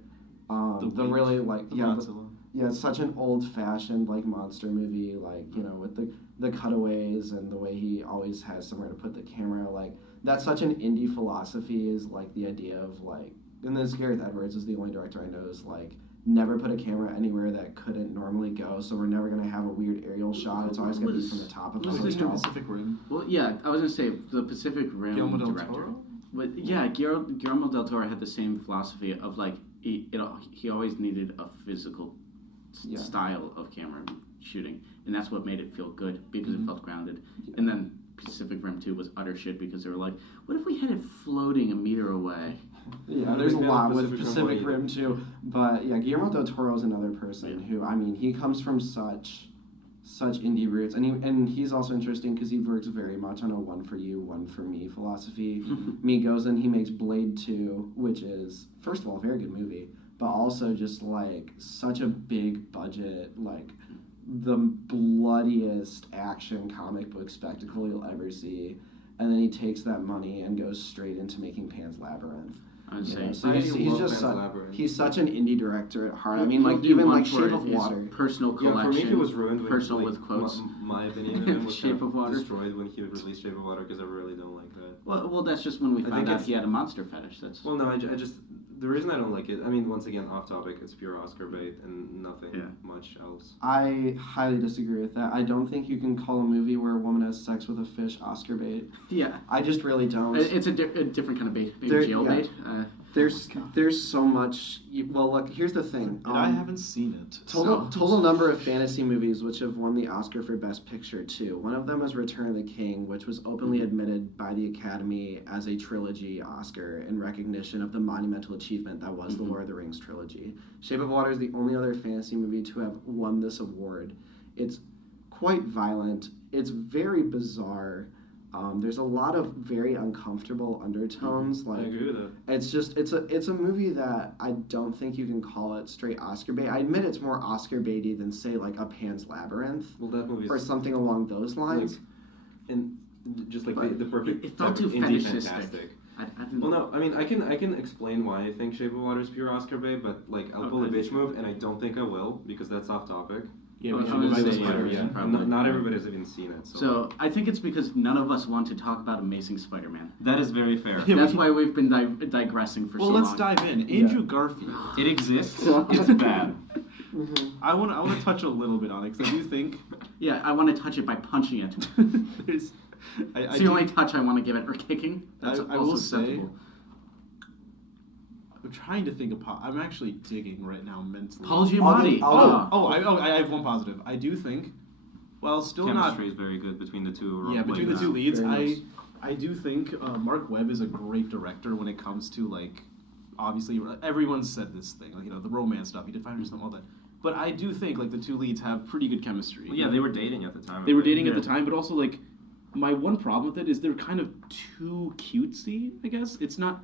The weight really like of yeah. Godzilla. Yeah, it's such an old-fashioned like monster movie, like with the cutaways and the way he always has somewhere to put the camera. Like that's such an indie philosophy. Is like the idea of like, and this Gareth Edwards is the only director I know is like never put a camera anywhere that couldn't normally go. So we're never gonna have a weird aerial shot. It's always gonna be from the top of the was It's the the hotel. Pacific Rim. Well, yeah, I was gonna say the Pacific Rim Guillermo del director. Toro? But yeah, Guillermo del Toro had the same philosophy of like he always needed a physical Yeah. style of camera shooting, and that's what made it feel good because it felt grounded. And then Pacific Rim 2 was utter shit because they were like, what if we had it floating a meter away? Yeah, there's a Big fan lot of with Pacific Pacific Rim Rim too, but yeah, Guillermo del Toro is another person Yeah. who, I mean, he comes from such indie roots, and he's also interesting because he works very much on a one for you, one for me philosophy. He goes and he makes Blade 2, which is first of all a very good movie, but also just like such a big budget, like the bloodiest action comic book spectacle you'll ever see. And then he takes that money and goes straight into making Pan's Labyrinth. I would You say know, so I he's love just Pan's Labyrinth. he's such an indie director at heart. I mean, He'll like do even one like for Shape of his Water. personal Yeah, collection. for me, he was ruined when personal like, with quotes. My opinion of him was Shape of Water. destroyed when he released Shape of Water because I really don't like that. Well, that's just when we I found think out it's- he had a monster fetish. That's Well, no, I just the reason I don't like it. I mean, once again, off topic. It's pure Oscar bait and nothing Yeah. much else. I highly disagree with that. I don't think you can call a movie where a woman has sex with a fish Oscar bait. yeah. I just really don't. It's a different kind of bait. Maybe There- jail yeah. bait. There's so much. Well, look, here's the thing. And I haven't seen it. Total number of fantasy movies which have won the Oscar for Best Picture too. One of them was Return of the King, which was openly admitted by the Academy as a trilogy Oscar in recognition of the monumental achievement that was the Lord of the Rings trilogy. Shape of Water is the only other fantasy movie to have won this award. It's quite violent. It's very bizarre. There's a lot of very uncomfortable undertones. I Like agree with that. it's a movie that I don't think you can call it straight Oscar bait. I admit it's more Oscar baity than say like a Pan's Labyrinth Well, that movie or something along those lines. and just like But the perfect it felt type of too indie fetishistic. fantastic. I didn't, Well, no, I mean I can explain why I think Shape of Water is pure Oscar bait, but like I'll pull a Okay. bitch move, and I don't think I will because that's off topic. Yeah, I we was should gonna go back to say, Spider-Man. yeah. And Probably. not everybody has even seen it. So I think it's because none of us want to talk about Amazing Spider-Man. That is very fair. Yeah, That's we- why we've been digressing for Well, so let's long. dive in. Andrew Garfield. It exists. It's bad. I want to touch a little bit on it because I do think Yeah, I want to touch it by punching it. there's. It's the only touch I want to give it, or kicking. That's I also will say- acceptable. I'm trying to think of. I'm actually digging right now mentally. Paul Giamatti. I have one positive. I do think, while still Chemistry is very good between the two. not. Yeah, between the two leads, Very I do think Marc Webb is a great director when it comes to, like, obviously, everyone's said this thing, like, the romance stuff, he did Finders and all that. But I do think, like, the two leads have pretty good chemistry. Well, yeah, they were dating at the time. They were dating at the time, but also, like, my one problem with it is they're kind of too cutesy, I guess. It's not...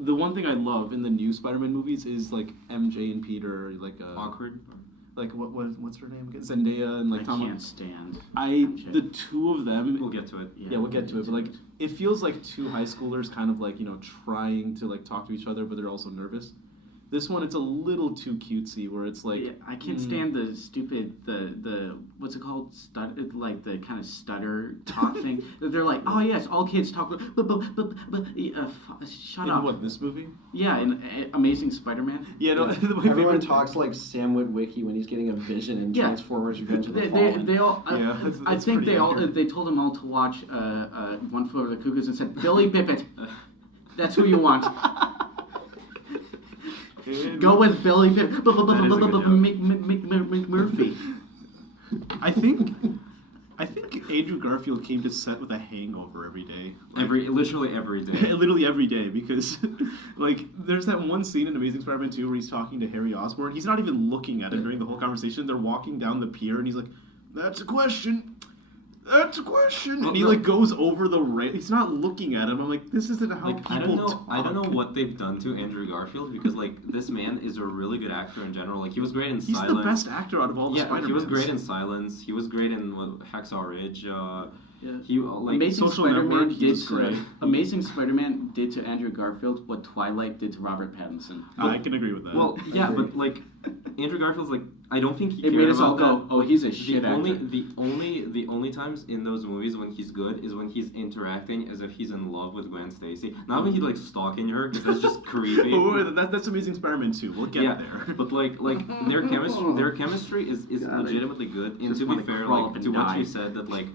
The one thing I love in the new Spider-Man movies is, like, MJ and Peter, like... Awkward? Like, what's her name again? Zendaya and, like, Tom... I can't stand The two of them... We'll get to it. Yeah, we'll get to it. But, like, it feels like two high schoolers kind of, like, trying to, like, talk to each other, but they're also nervous. This one, it's a little too cutesy, where it's like... Yeah, I can't stand the stupid, the what's it called? Like, the kind of stutter talk thing. They're like, oh, yes, all kids talk, but shut up. In what, this movie? Yeah, in Amazing Spider-Man. Yeah, no, Everyone talks like Sam Witwicky when he's getting a vision in Transformers Revenge of the Fallen. They all, I that's think pretty they told them all to watch One Flew Over the Cuckoo's and said, Billy Bippet, that's who you want. Go with Billy Murphy. I think Andrew Garfield came to set with a hangover every day. Literally every day. Literally every day, because, like, there's that one scene in Amazing Spider-Man 2 where he's talking to Harry Osborn. He's not even looking at him during the whole conversation. They're walking down the pier, and he's like, "That's a question. That's a question." And he, like, goes over the rail. He's not looking at him. I'm like, this isn't how people talk. I don't know what they've done to Andrew Garfield, because, like, this man is a really good actor in general. Like, he was great in Silence. He's the best actor out of all the Spider-Mans. He was great in Silence. He was great in Hacksaw Ridge. He Amazing Social Spider-Man Network, did he's great. Amazing Spider-Man did to Andrew Garfield what Twilight did to Robert Pattinson. I can agree with that. Well, yeah, but, like, Andrew Garfield's, like, I don't think he It cared made us all about go, that. oh, he's a shit actor. The only times in those movies when he's good is when he's interacting as if he's in love with Gwen Stacy. Not when he's, like, stalking her, because that's just creepy. That's Amazing Spider-Man 2. We'll get there. But like their chemistry is legitimately good. And to be fair, like, to what you said, that, like,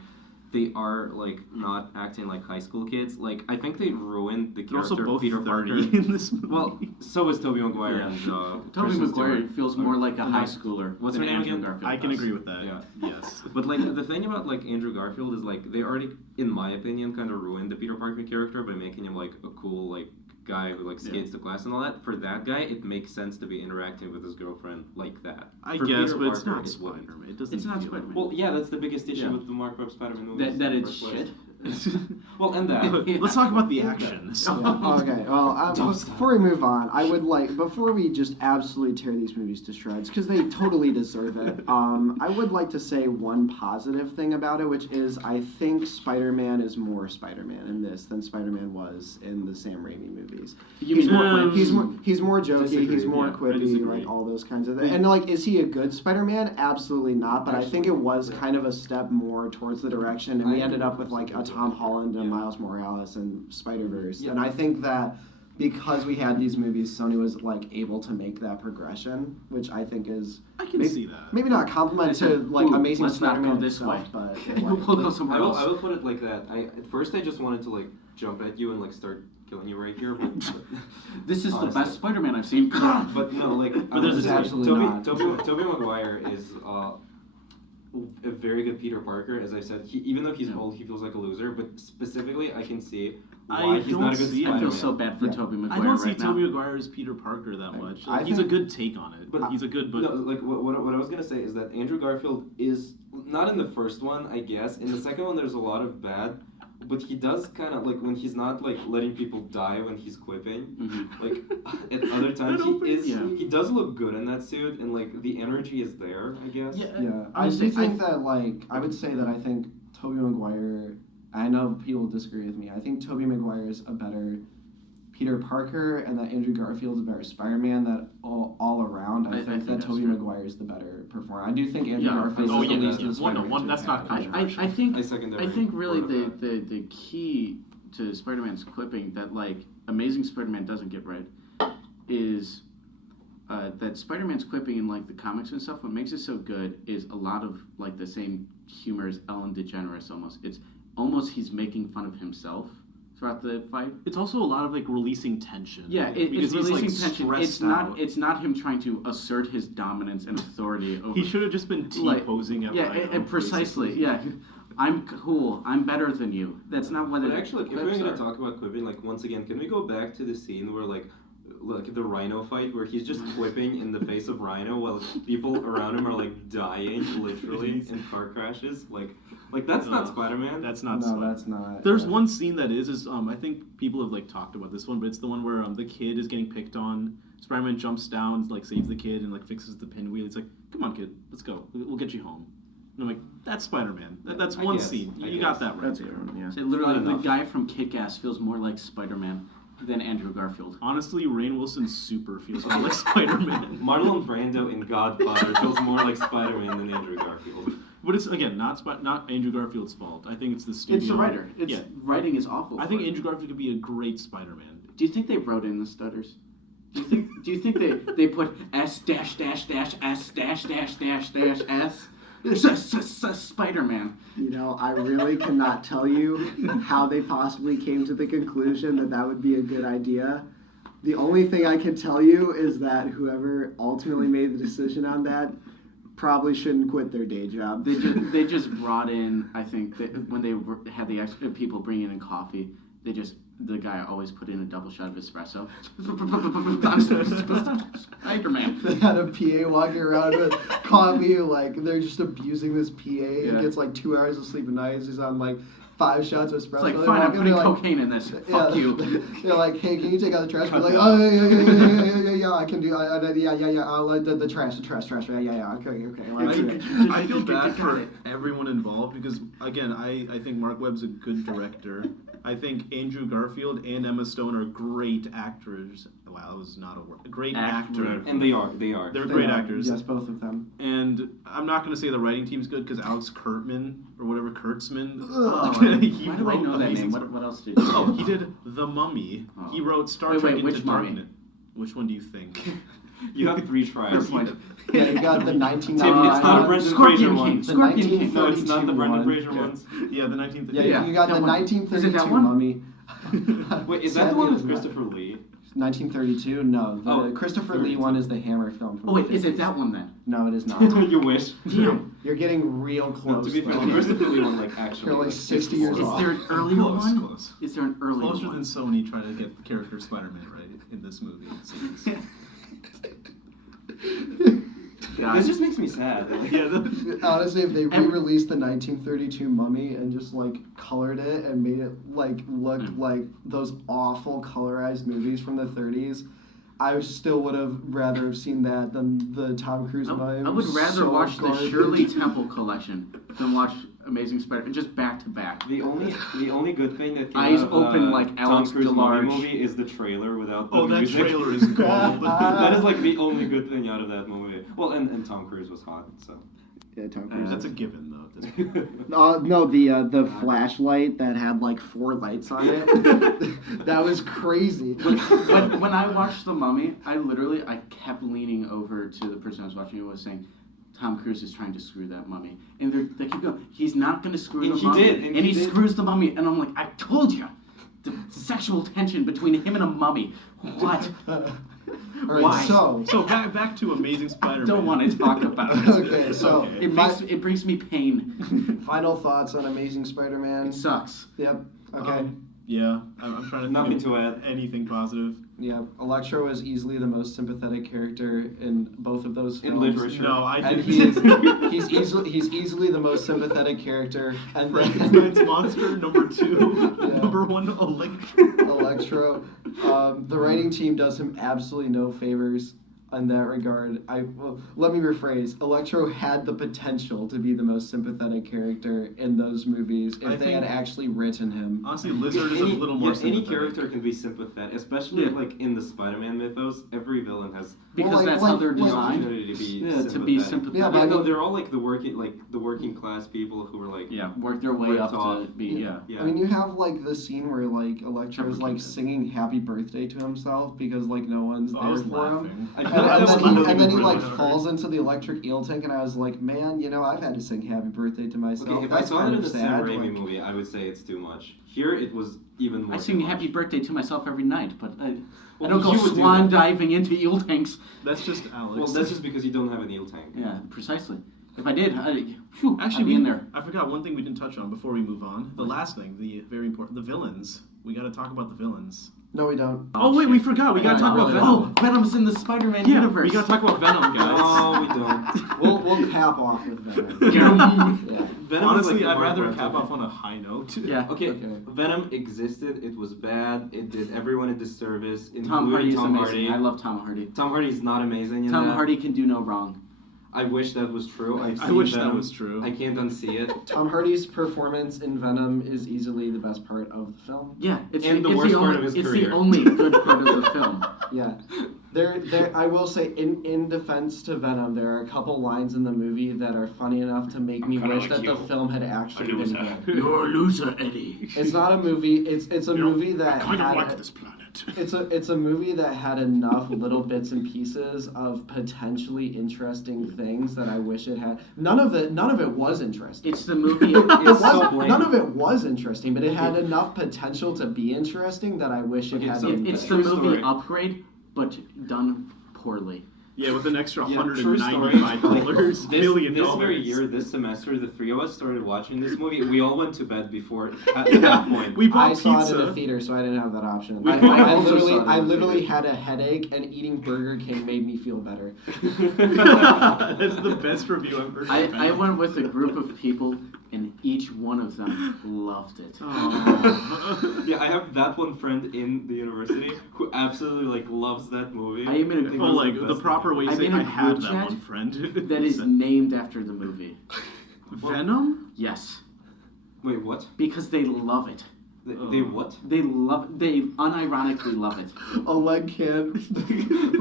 they are, like, not acting like high school kids. Like, I think they ruined the They're also character of both Peter 30 Parker. in this movie. Well, so is Tobey Maguire Yeah. and Tobey Kristen Maguire Stewart. feels more like a high schooler. What's than her name Andrew again? Garfield I can does. agree with that. Yeah. Yes. But, like, the thing about, like, Andrew Garfield is, like, they already, in my opinion, kind of ruined the Peter Parker character by making him, like, a cool, like, guy who, like, skates to class and all that. For that guy, it makes sense to be interacting with his girlfriend like that. I For guess, Peter but it's Parker, not it wouldn't. Spider-Man. It doesn't It's not feel Spider-Man. Well, yeah, that's the biggest issue Yeah. with the Mark Webb Spider-Man movies. That in the it's first shit. place. Well, and that. Let's talk about the action. Okay, well, before we move on, I would like, before we just absolutely tear these movies to shreds, because they totally deserve it, I would like to say one positive thing about it, which is I think Spider-Man is more Spider-Man in this than Spider-Man was in the Sam Raimi movies. He's more jokey, Disagree, he's more yeah, I quippy, disagree. like all those kinds of things. And, like, is he a good Spider-Man? Absolutely not, but I think it was kind of a step more towards the direction, and we ended up with, like, a Tom Holland and Miles Morales and Spider-Verse. And I think that because we had these movies, Sony was, like, able to make that progression, which I think is... I can see that. Maybe not a compliment to, like, Amazing let's not Spider-Man go this itself, way. but... We'll go somewhere I else. will put it like that. At first I just wanted to, like, jump at you and, like, start killing you right here, but This is honestly. the best Spider-Man I've seen. but no, like, But there's absolutely not. Tobey Maguire is a very good Peter Parker. As I said, even though he's old, he feels like a loser. But specifically, I can see why he's not a good Spider-Man. I feel so bad for Tobey Maguire I don't see right now. Tobey Maguire as Peter Parker that much. I He's a think- good take on it. But He's a good, but no, like what I was gonna say is that Andrew Garfield is not in the first one, I guess. In the second one, there's a lot of bad, but he does kind of, like, when he's not, like, letting people die when he's quipping. Like, at other times he does look good in that suit, and, like, the energy is there, I guess. Yeah, I do think that, like, I would say that I think Tobey Maguire, I know people disagree with me, I think Tobey Maguire is a better Peter Parker, and that Andrew Garfield's a better Spider-Man, that all around, I think that Tobey Maguire is the better performer. I do think Andrew Garfield is the least in Spider-Man. one, that's not controversial. I think I second that. I think really the key to Spider-Man's quipping that, like, Amazing Spider-Man doesn't get right is that Spider-Man's quipping in, like, the comics and stuff. What makes it so good is a lot of, like, the same humor as Ellen DeGeneres almost. It's almost he's making fun of himself throughout the fight. It's also a lot of, like, releasing tension. Yeah, because it's he's, releasing like, tension. stressed out. It's not him trying to assert his dominance and authority over. He should have just been T-posing at Yeah, Rhino, and precisely. basically. Yeah, I'm cool. I'm better than you. That's not what But it actually, if we're quips gonna are. talk about quipping, like once again, can we go back to the scene where like the Rhino fight where he's just quipping in the face of Rhino while people around him are like dying literally in car crashes? Like that's not Spider-Man. That's not. No, Spider- that's not. There's yeah. one scene that is I think people have like talked about this one, but it's the one where the kid is getting picked on. Spider-Man jumps down, like saves the kid and like fixes the pinwheel. He's like, "Come on, kid, let's go. We'll get you home." And I'm like, "That's Spider-Man. That's I one guess, scene. I You guess. got that right." That's there. true. Yeah. So literally, Not the enough. guy from Kick-Ass feels more like Spider-Man than Andrew Garfield. Honestly, Rainn Wilson super feels more like Spider-Man. Marlon Brando in Godfather feels more like Spider-Man than Andrew Garfield. But it's again not Andrew Garfield's fault. I think it's the studio. It's the writer. Yeah. Writing is awful. I think for it. Andrew Garfield could be a great Spider-Man. Do you think they wrote in the stutters? Do you think they put S dash dash dash S dash dash dash dash S Spider-Man? You know, I really cannot tell you how they possibly came to the conclusion that that would be a good idea. The only thing I can tell you is that whoever ultimately made the decision on that probably shouldn't quit their day job. They just brought in. I think that when they had the extra people bringing in coffee, the guy always put in a double shot of espresso. Spider-Man. They had a PA walking around with coffee, like they're just abusing this PA. Yeah. He gets like 2 hours of sleep a night. He's on like 5 shots of espresso. It's like, They fine, walk I'm in, putting they're like, cocaine in this. yeah, Fuck you. They're like, hey, can you take out the trash? We're like, that. oh yeah, I can do, yeah. I'll let the trash, yeah. Okay. Let's do it. I feel bad for everyone involved because, again, I think Mark Webb's a good director. I think Andrew Garfield and Emma Stone are great actors. Wow, that was not a word. Great actor. And they are. They're great actors. Yes, both of them. And I'm not going to say the writing team's good because Alex Kurtzman, or whatever, Kurtzman. Why do I wrote know that amazing name? What else did you Oh, he did The Mummy. Oh. He wrote Star Wait, Trek which Into mummy? Darkness. Which one do you think? You have 3 tries. Fair point. Yeah, you got the Tim, 1999. it's not a Brendan Scorpion Fraser King. one. The Scorpion King. No, it's not the 1932 Brendan one. Fraser ones. Yeah, the 19th. Yeah, you got that the one. Is it 1932 that one? Mummy. Wait, is that the Sadly, one it's with not. Christopher Lee? 1932? No, the Oh, Christopher Lee 32. one is the Hammer film. From Oh wait, the is it 50s. that one then? No, it is not. You wish. Damn. You're getting real No, close. to be fair, though. the Christopher Lee one, like, actually. You're like 60 years Is off. there an earlier one? Close. Is there an earlier Closer one? than Sony trying to get the character of Spider-Man right in this movie. It seems. God. This just makes me sad. Yeah, Honestly, if they Every- re-released the 1932 Mummy and just like colored it and made it like look like those awful colorized movies from the 30s, I still would have rather have seen that than the Tom Cruise Mummy. I would rather So watch the garbage. Shirley Temple collection than watch Amazing Spider-Man just back to back. The only good thing that came Eyes out of open like Tom Alex Cruise Mummy DeLarge. movie is the trailer without the oh, that music. trailer is gold. That is like the only good thing out of that movie. Well, and Tom Cruise was hot, so. Yeah, Tom Cruise. That's a given, though. At this point. No, the flashlight that had like 4 lights on it. That was crazy. When I watched The Mummy, I kept leaning over to the person I was watching who was saying, Tom Cruise is trying to screw that mummy. And they keep going, he's not going to screw And the he mummy. did, and he did. screws the mummy. And I'm like, I told you. The sexual tension between him and a mummy. What? Alright, Why? So back to Amazing Spider-Man. I don't want to talk about it. Okay, so Okay. It brings me pain. final thoughts on Amazing Spider-Man. It sucks. Yep. Okay. Yeah, I'm trying to Nothing think to of add. anything positive. Yeah, Electro is easily the most sympathetic character in both of those In films. literature. No, I And didn't. he's easily the most sympathetic character. And Frankenstein's monster, number 2. Yeah. Number 1, Electro. Electro. The writing team does him absolutely no favors in that regard. Let me rephrase. Electro had the potential to be the most sympathetic character in those movies if I they had think- actually written him. Honestly, Lizard is a little more Any sympathetic. character can be sympathetic, especially Yeah. like in the Spider-Man mythos. Every villain has Because Well, that's like- how they're like- designed. opportunity to be Yeah, to be sympathetic. Yeah, but I no, mean- they're all like the working class people who are like Yeah, work their way Ripped up to off. be, yeah. yeah. I mean, you have like the scene where like Electro is like Fabricated. singing "Happy Birthday" to himself because like no one's Oh, I there was for him. laughing. I And, feel like and that's then, one he, of the and then he really like hard. falls into the electric eel tank, and I was like, man, you know, I've had to sing "Happy Birthday" to myself. Okay, if I That's saw it kind in of the Sam sad. Raimi like- movie, I would say it's too much. Here, it was even more. I sing Happy Birthday to myself every night, but I Well, don't go you would do swan that. diving into eel tanks. That's just Alex. Well, that's just because you don't have an eel tank. Yeah, precisely. If I did, I'd Actually, be in there. I forgot one thing we didn't touch on before we move on. The last thing, the very important, the villains. We got to talk about the villains. No, we don't. Oh wait, we forgot. We got to talk about Venom. Oh, Venom's in the Spider-Man universe. We got to talk about Venom, guys. No, we don't. We'll cap off with Venom. yeah. Venom Honestly, is like I'd rather Mark cap Webb. off on a high note. Yeah. Okay, Okay. Venom existed. It was bad. It did everyone a disservice, Tom Hardy including is Tom amazing. Hardy. I love Tom Hardy. Tom Hardy's not amazing in Tom that. Hardy can do no wrong. I wish that was true. I seen wish Venom. that was true. I can't unsee it. Tom Hardy's performance in Venom is easily the best part of the film. Yeah, it's And the it's worst the part only, of his it's career. the only good part of the film. Yeah. There. I will say, in defense to Venom, there are a couple lines in the movie that are funny enough to make me kinda wish like that you. the film had actually A been loser. good. You're a loser, Eddie. It's not a movie. It's a movie that I kind of had like this planet. it's a movie that had enough little bits and pieces of potentially interesting things that I wish it had. None of it was interesting. It's the movie. It It's so wasn't- bland. none of it was interesting, but it had enough potential to be interesting that I wish it Okay, had so been It's the True movie story. Upgrade, but done poorly. Yeah, with an extra Yeah, true story. $195 million. This very year, this semester, the three of us started watching this movie. We all went to bed before at that point. We I bought saw it in pizza. the theater, so I didn't have that option. We I also saw it in the literally theater. had a headache, and eating Burger King made me feel better. That's the best review I've heard. I went with a group of people, and each one of them loved it. Yeah, I have that one friend in the university who absolutely like loves that movie. I am in a think group Well, it's like the the best proper way to I'm say in a I have group that chat one friend. that is named after the movie. Venom. Yes, Wait, what? because they love it. They what? They unironically love it. Oleg can't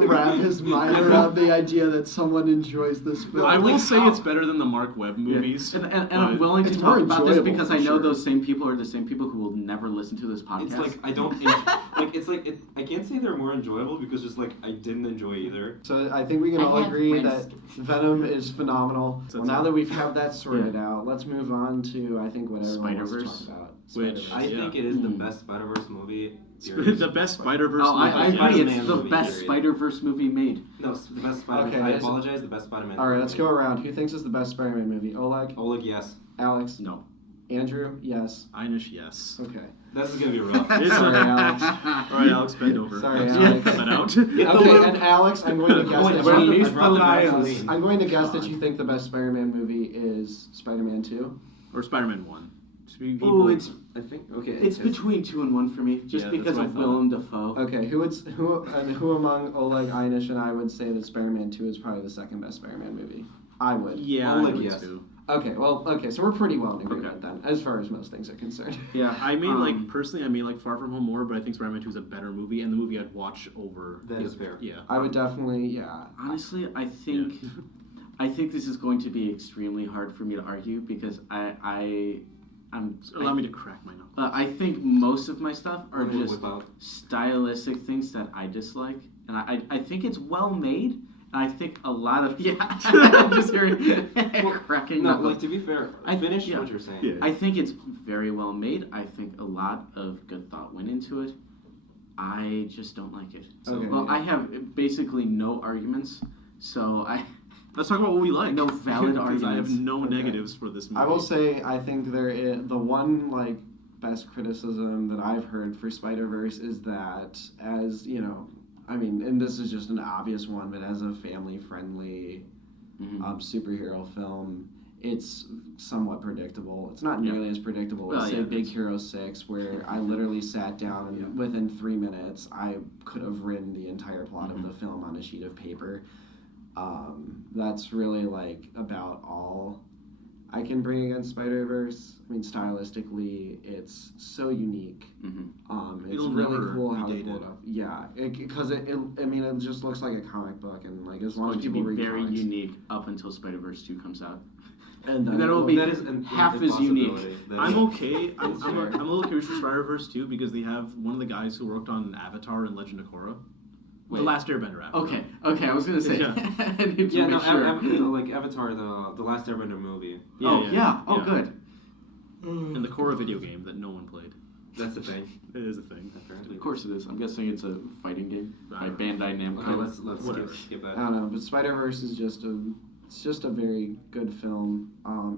wrap his mind around the idea that someone enjoys this film. I will like say how? it's better than the Mark Webb movies. And I'm but- willing to It's talk more about this enjoyable, because for I know sure. those same people are the same people who will never listen to this podcast. It's like I don't I can't say they're more enjoyable because just like I didn't enjoy either. So I think we can I all have agree friends. that Venom is phenomenal. So Well, it's now all- that we've have that sorted out, let's move on to I think what everyone wants to Spider-Verse. talk about. Which- Spider-Verse. I Yeah. think it is the Hmm. best Spider-Verse movie. the best Spider-Verse Oh, I movie. agree. It's Spider-Man the movie, best period. Spider-Verse movie made. No, the best Spider-Man. Okay, I is it- apologize. The best Spider-Man. All right, let's movie. go around. Who thinks is the best Spider-Man movie? Oleg, Oleg, yes. Alex, No. Andrew, yes. Einish, yes. Okay. This is gonna be rough. It's Sorry, a- Alex. All right, Alex, bend over. Sorry, Cut Alex. that out. Okay, and Alex, I'm going to guess Oh, wait, that I brought the- Release I brought the lions. Vaseline. I'm going to guess that you think the best Spider-Man movie is Spider-Man 2. Or Spider-Man 1. Oh, it's I think okay. it's between 2 and 1 for me, just Yeah, that's because what I of thought. Willem Dafoe. Okay, who among Oleg, Einish, and I would say that Spider-Man 2 is probably the second best Spider-Man movie? I would. Yeah, Oleg, I would yes. too. Okay, so we're pretty well in agreement then, as far as most things are concerned. Yeah, I may personally, I may like Far From Home more, but I think Spider-Man 2 is a better movie, and the movie I'd watch over. That is fair. Yeah. I would definitely, yeah. honestly, I think this is going to be extremely hard for me to argue because Allow me to crack my knuckles. I think most of my stuff are Let me just whip out. stylistic things that I dislike, and I think it's well made. And I think a lot of I'm just hearing cracking No, knuckles. like to be fair, I- finish yeah. what you're saying. Yeah. I think it's very well made. I think a lot of good thought went into it. I just don't like it. So, Okay, well, yeah. I have basically no arguments. So Let's talk about what we like. No valid Because I have arguments. no Okay. negatives for this movie. I will say I think there is the one like best criticism that I've heard for Spider-Verse is that as, you know, I mean, and this is just an obvious one, but as a family-friendly superhero film, it's somewhat predictable. It's not nearly as predictable as, Well, say, yeah, Big that's- Hero 6, where I literally sat down and within 3 minutes, I could have written the entire plot of the film on a sheet of paper. That's really, like, about all I can bring against Spider-Verse. I mean, stylistically, it's so unique. It's It'll really never cool be how they dated. pulled it up. Yeah, because it just looks like a comic book, and like as it's long going as to people be read very comics, unique up until Spider-Verse 2 comes out. and And then it will be That is half as unique. I'm okay. I'm It's a fair. little curious for Spider-Verse too because they have one of the guys who worked on Avatar and Legend of Korra. Wait. The Last Airbender Avatar. Okay, I was gonna say. Yeah. I need to Yeah, make no, sure. like Avatar, the Last Airbender movie. Oh, good. And the Korra video game that no one played. That's the thing. It is a thing. Apparently. Of course it is. I'm guessing it's a fighting game by I don't Bandai Namco. Okay, let's Whatever. skip I that. don't know, but Spider-Verse is just It's just a very good film.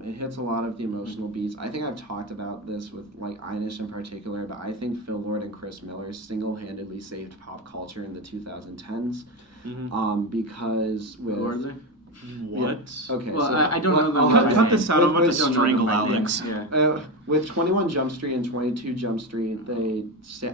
It hits a lot of the emotional beats. I think I've talked about this with like Ainesh in particular, but I think Phil Lord and Chris Miller single-handedly saved pop culture in the 2010s. Because with Who are they? What? Okay, Well, so I don't know them. Cut, by cut name. this out. I'm about to With- strangle I don't know them by Alex. name. Yeah. with 21 Jump Street and 22 Jump Street, they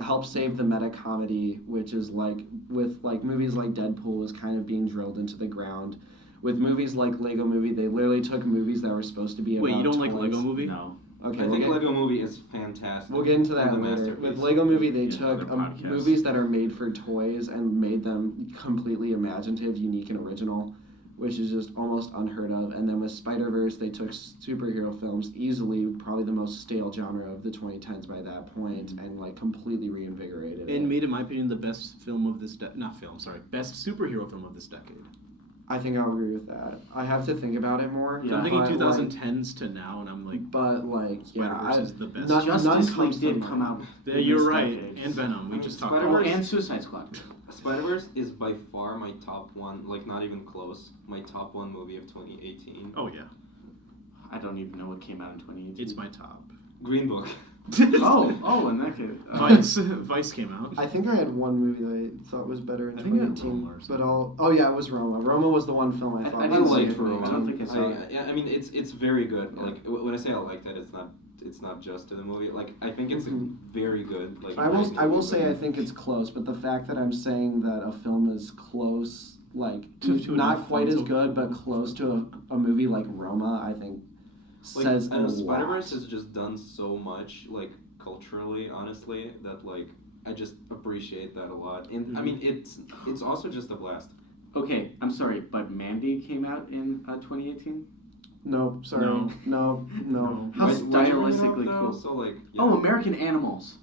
helped save the meta comedy, which is like with like movies like Deadpool was kind of being drilled into the ground. With movies like Lego Movie, they literally took movies that were supposed to be about Wait, you don't like toys. Lego Movie? No. Okay, I we'll think get, Lego Movie is fantastic. we'll get into that It's a later. masterpiece. With Lego Movie, they Yeah, took other podcasts. movies that are made for toys and made them completely imaginative, unique, and original, which is just almost unheard of. And then with Spider-Verse, they took superhero films, easily probably the most stale genre of the 2010s by that point, and like completely reinvigorated it. And made, in my opinion, the best film of this best superhero film of this decade. I think I'll agree with that. I have to think about it more. Yeah, I'm thinking but, like, 2010s to now, and I'm like, But like, yeah, Spider-Verse is the best. none Justice League comes to did come mind. out. yeah, in you're this right. decade. And Venom. We just talked Oh, about Spider-Verse- and Suicide Squad. Spider-Verse is by far my top one, like not even close, my top one movie of 2018. Oh, yeah. I don't even know what came out in 2018. It's my top. Green Book. in that case. Vice came out. I think I had one movie that I thought was better in I think I had 2018, Roma or but yeah, it was Roma. Roma was the one film I thought I was didn't like see it. Roma. I don't think I saw it. Yeah, I mean it's very good. Yeah. Like when I say I liked it, it's not just to the movie. Like I think it's Mhm. very good. Like I will say I think it's close, but the fact that I'm saying that a film is close, like To not enough quite as films. good, but close to a movie like Roma, I think says a lot. Spider-Verse has just done so much, like culturally, honestly, that like I just appreciate that a lot. And I mean it's also just a blast. Okay, I'm sorry, but Mandy came out in 2018. No, sorry, no. How Why- why you bring it up, stylistically though? cool. So like Oh, American Animals.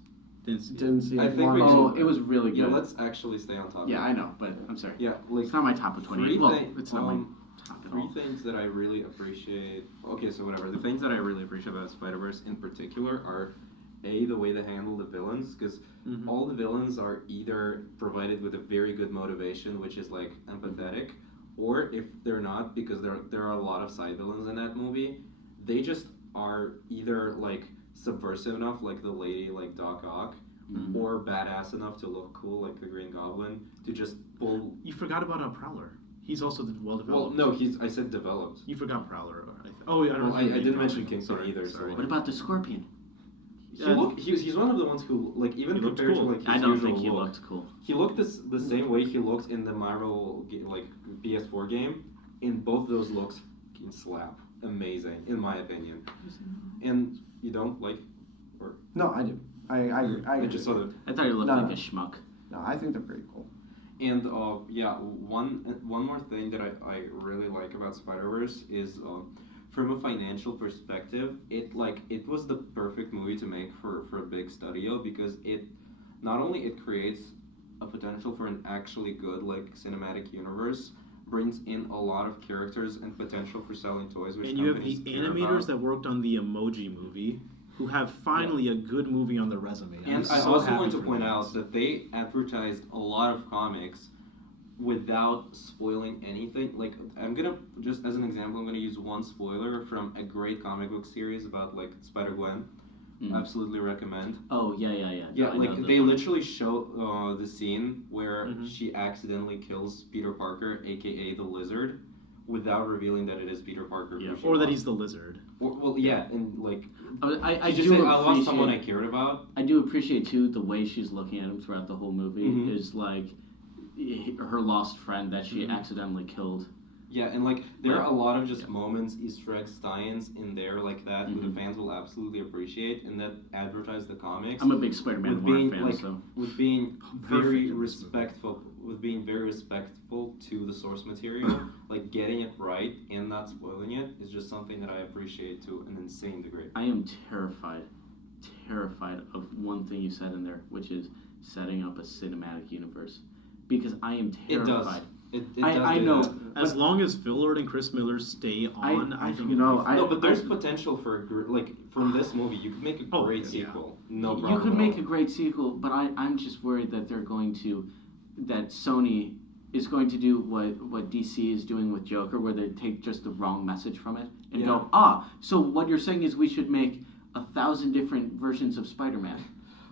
Didn't see it. I think we Oh, should- it was really Yeah, good. let's actually stay on topic. Yeah, I know, but I'm sorry. Yeah, like It's not my top of 2018. Well, thing- it's not my top at three all. things that I really appreciate. Okay, so whatever. The things that I really appreciate about Spider-Verse in particular are the way they handle the villains, because all the villains are either provided with a very good motivation, which is like empathetic, or if they're not, because there are a lot of side villains in that movie, they just are either like subversive enough, like the lady, like Doc Ock, or badass enough to look cool, like the Green Goblin, to just pull. You forgot about Prowler. He's also well Well, developed. no, I said developed. You forgot Prowler. Oh, I don't Well, know. I didn't mention Kingpin either, Sorry. so- What about the Scorpion? He's one of the ones who, like, even He looked compared cool. to like his I don't usual think he look, looked cool. he looked the same way he looked in the Marvel like PS4 game. In both those looks, can slap. Amazing, in my opinion. And you don't like, or No, I do. I agree. I I agree. just saw the. I thought he looked No, like no. a schmuck. No, I think they're pretty cool. And yeah, one more thing that I really like about Spider-Verse is from a financial perspective, it was the perfect movie to make for a big studio, because it not only it creates a potential for an actually good like cinematic universe, brings in a lot of characters and potential for selling toys, which And you have the companies care animators about. that worked on the Emoji Movie, who have finally a good movie on their resume. And I'm I so also happy want to for point that. out that they advertised a lot of comics without spoiling anything. Like, I'm gonna, just as an example, I'm gonna use one spoiler from a great comic book series about, like, Spider-Gwen. Absolutely recommend. Oh, yeah. Yeah, No, I know like, this they one. literally show the scene where Mhm. she accidentally kills Peter Parker, aka the Lizard, without revealing that it is Peter Parker. who she Or that lost. he's the lizard. Well, yeah, and, like, I she do just said, I lost someone I appreciate. cared about. I do appreciate too the way she's looking at him throughout the whole movie. Mhm. Is like her lost friend that she Mhm. accidentally killed. Yeah, and like there are a lot of just Yeah. moments, Easter eggs, tie-ins in there like that, who the Mhm. fans will absolutely appreciate, and that advertise the comics. I'm a big Spider-Man with Noir being fan, like so with being Perfect very in this movie. respectful to the source material, like getting it right and not spoiling it is just something that I appreciate to an insane degree. I am terrified of one thing you said in there, which is setting up a cinematic universe, because I am It does. terrified. It does I do know. that. As long as Phil Lord and Chris Miller stay on, I think it'll be fine. No, but there's potential for like from this movie, you could make a Oh, great yeah. sequel. No problem. You could at make all. a great sequel, but I'm just worried that they're going to, that Sony is going to do what DC is doing with Joker, where they take just the wrong message from it and go, so what you're saying is we should make 1,000 different versions of Spider-Man.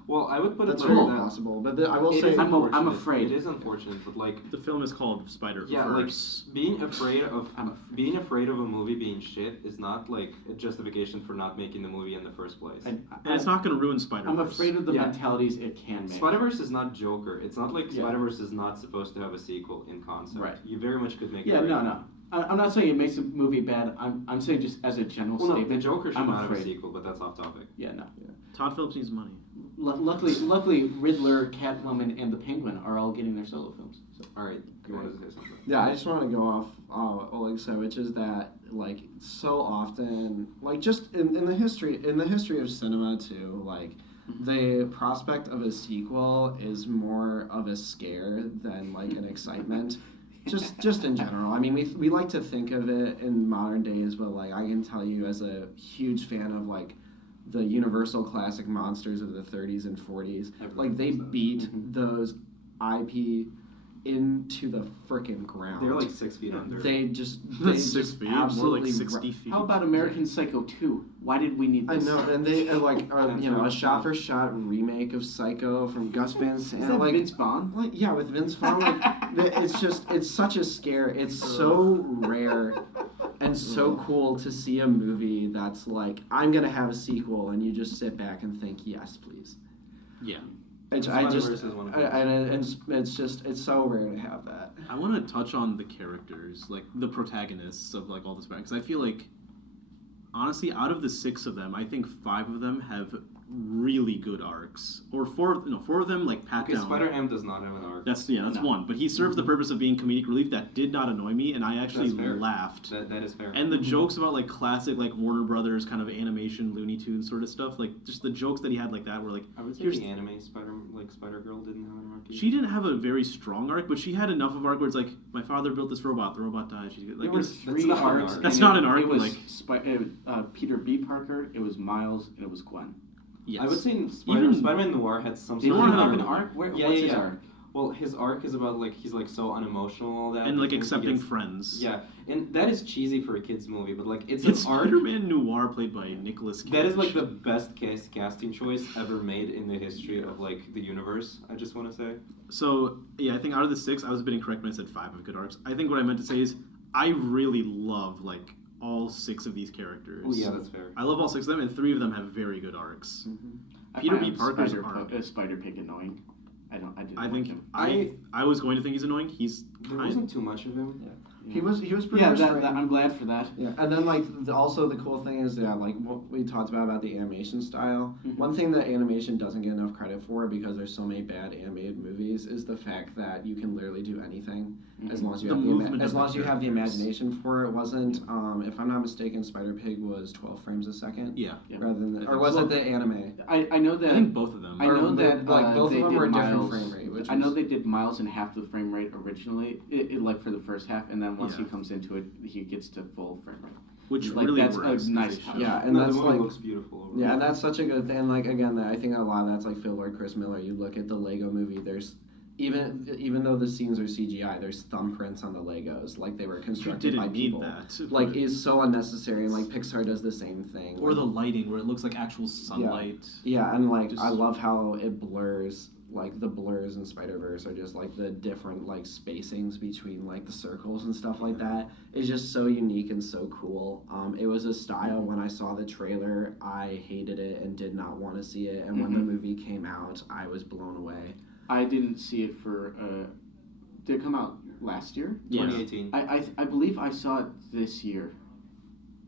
Well, I would put That's it very like that. possible, but I will It say is I'm unfortunate. afraid. It is unfortunate, but like The film is called Spider-Verse. yeah, like being afraid of a movie being shit is not like a justification for not making the movie in the first place. and it's not going to ruin Spider-Verse. I'm afraid of the Yeah. mentalities it can make. Spider-Verse is not Joker. It's not like Yeah. Spider-Verse is not supposed to have a sequel in concept. Right. You very much could make Yeah, it. no. I'm not saying it makes the movie bad. I'm saying just as a general Well, no, the statement. Joker should I'm not have a afraid. sequel, but that's off topic. Yeah, no. Todd Phillips needs money. Luckily, Riddler, Catwoman, and the Penguin are all getting their solo films. So. All right, you wanted to say something? Yeah, I just want to go off what Oleg said, which is that like so often, like just in the history of cinema too, like the prospect of a sequel is more of a scare than like an excitement. Just in general. I mean, we like to think of it in modern days, but like I can tell you as a huge fan of like the Universal classic monsters of the 30s and 40s, like they beat those IP into the frickin' ground. They're like 6 feet under. They 6 just feet, more absolutely like 60 feet. How about American Psycho 2? Why did we need I this? know, and they a shot-for-shot remake of Psycho from Gus Van Sant. Is that like, Vince Vaughn? like, yeah, with Vince Vaughn. Like, it's such a scare. It's so rare and so cool to see a movie that's like, I'm gonna have a sequel, and you just sit back and think, yes, please. Yeah. It's Spider-Verse is one of those. it's so rare to have that. I want to touch on the characters, like the protagonists of like all this, because I feel like, honestly, out of the 6 of them, I think 5 of them have really good arcs, or 4 of them like pat Okay, down. Spider-Ham does not have an arc. That's No. one, but he served the purpose of being comedic relief. That did not annoy me, and I actually That's fair. laughed. That is fair. And the jokes about like classic like Warner Brothers kind of animation Looney Tunes sort of stuff, like just the jokes that he had like that were like, I would say here's the anime Spider-Girl didn't have an arc either. she didn't have a very strong arc, but she had enough of arc where it's like, my father built this robot, the robot died. She's like, There were it's- 3 not an arcs. arc. and That's not an arc, It but, was Peter B. Parker, it was Miles, and it was Gwen. yes. I would say Even- Spider-Man Noir had some Did sort he of have arc. an arc? What's Yeah, his yeah. arc? Well, his arc is about like he's like so unemotional and all that. and like because he accepting gets- friends. Yeah, and that is cheesy for a kids movie, but like it's It's an arc. Spider-Man Noir played by Nicolas Cage. That is like the best casting choice ever made in the history of like the universe. I just want to say. So yeah, I think out of the 6, I was a bit incorrect when I said 5 have good arcs. I think what I meant to say is I really love like all 6 of these characters. Oh yeah, that's fair. I love all 6 of them, and 3 of them have very good arcs. I Peter find B. Parker's Spider-Pig annoying. I didn't I like think him. I was going to think he's annoying. He's There kind. wasn't too much of him. He was pretty Yeah, restrained. I'm glad for that. Yeah, and then like also the cool thing is that like what we talked about the animation style. One thing that animation doesn't get enough credit for because there's so many bad animated movies is the fact that you can literally do anything as long as you The have movement as of long the as you have the characters. imagination for it. It wasn't if I'm not mistaken, Spider-Pig was 12 frames a second Yeah, rather than I or think was so. it the anime? I know that. I think both of them. I know Or that like both they of them did were a different Miles. frame rate. Which I know was- they did Miles in half the frame rate originally, it like for the first half, and then once he Yeah. comes into it, he gets to full frame rate. Which like, really that's a works. 'cause nice they touch. show- Yeah, and No, that's the movie like looks beautiful. Overall. yeah, and that's such a good thing. Like again, I think a lot of that's like Phil Lord, Chris Miller. You look at the Lego Movie. There's even though the scenes are CGI, there's thumbprints on the Legos, like they were You constructed by didn't need people. that. Like is so unnecessary, and like Pixar does the same thing. Or the lighting where it looks like actual sunlight. yeah, and like just- I love how it blurs. Like the blurs in Spider-Verse are just like the different like spacings between like the circles and stuff like that. It's just so unique and so cool. It was a style when I saw the trailer, I hated it and did not want to see it. And when the movie came out, I was blown away. I didn't see it for. Did it come out last year? Yeah. 2018. I believe I saw it this year,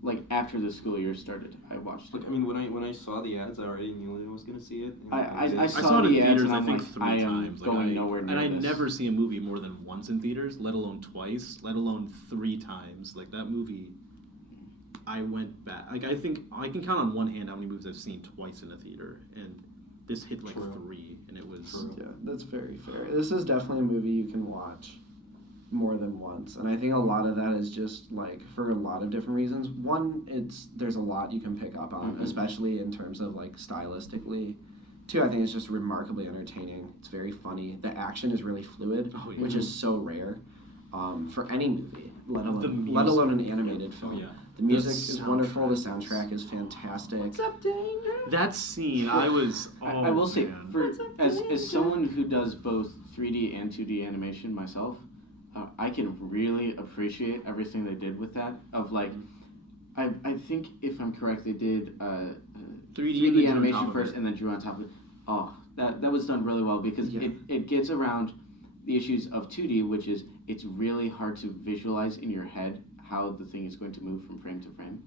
like after the school year started. I watched it. Like I mean, when I saw the ads, I already knew I was gonna see it. and I did. I saw saw it in the ads theaters, and I I'm think, like, 3 I am times. going nowhere near And I this. never see a movie more than once in theaters, let alone twice, let alone 3 times. Like that movie, I went back. Like I think I can count on one hand how many movies I've seen twice in a theater, and this hit like True. 3, and it was. True. Yeah, that's very fair. This is definitely a movie you can watch more than once, and I think a lot of that is just like for a lot of different reasons. One, there's a lot you can pick up on, especially in terms of like stylistically. Two, I think it's just remarkably entertaining. It's very funny. The action is really fluid, which is so rare for any movie, let alone an animated film. Yeah. The music is wonderful. The soundtrack is fantastic. What's up, Danger? That scene, I will say, as someone who does both 3D and 2D animation myself, I can really appreciate everything they did with that. Of like, I think if I'm correct, they did 3D animation first and then drew on top of it. Oh, that was done really well because it gets around the issues of 2D, which is it's really hard to visualize in your head how the thing is going to move from frame to frame.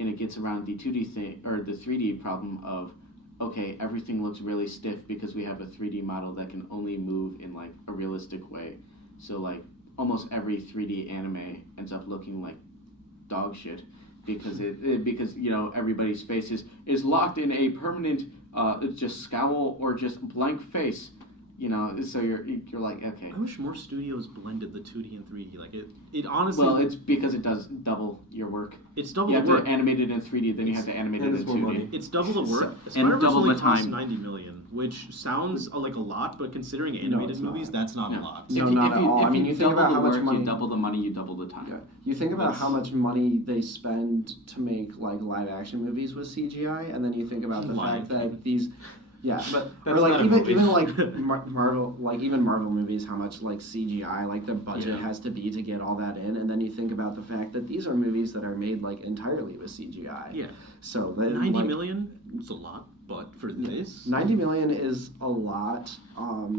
And it gets around the 2D thing, or the 3D problem of, okay, everything looks really stiff because we have a 3D model that can only move in like a realistic way. So like almost every 3D anime ends up looking like dog shit because because you know everybody's face is locked in a permanent just scowl or just blank face. You know, so you're like, okay. I wish more studios blended the 2D and 3D. Like it honestly. Well, it's because it does double your work. It's double the work. You have to animate it in 3D, then you have to animate it in 2D. It's double the work. And double the time. 90 million, which sounds like a lot, but considering animated movies, that's not a lot. No, not at all. I mean, you think about how much money. You double the money, you double the time. Yeah. You think about how much money they spend to make like live action movies with CGI, and then you think about the fact that these. Yeah, but or like even like Marvel, like even Marvel movies, how much like CGI, like the budget has to be to get all that in, and then you think about the fact that these are movies that are made like entirely with CGI. Yeah. So 90 million, it's a lot, but for this, 90 million is a lot.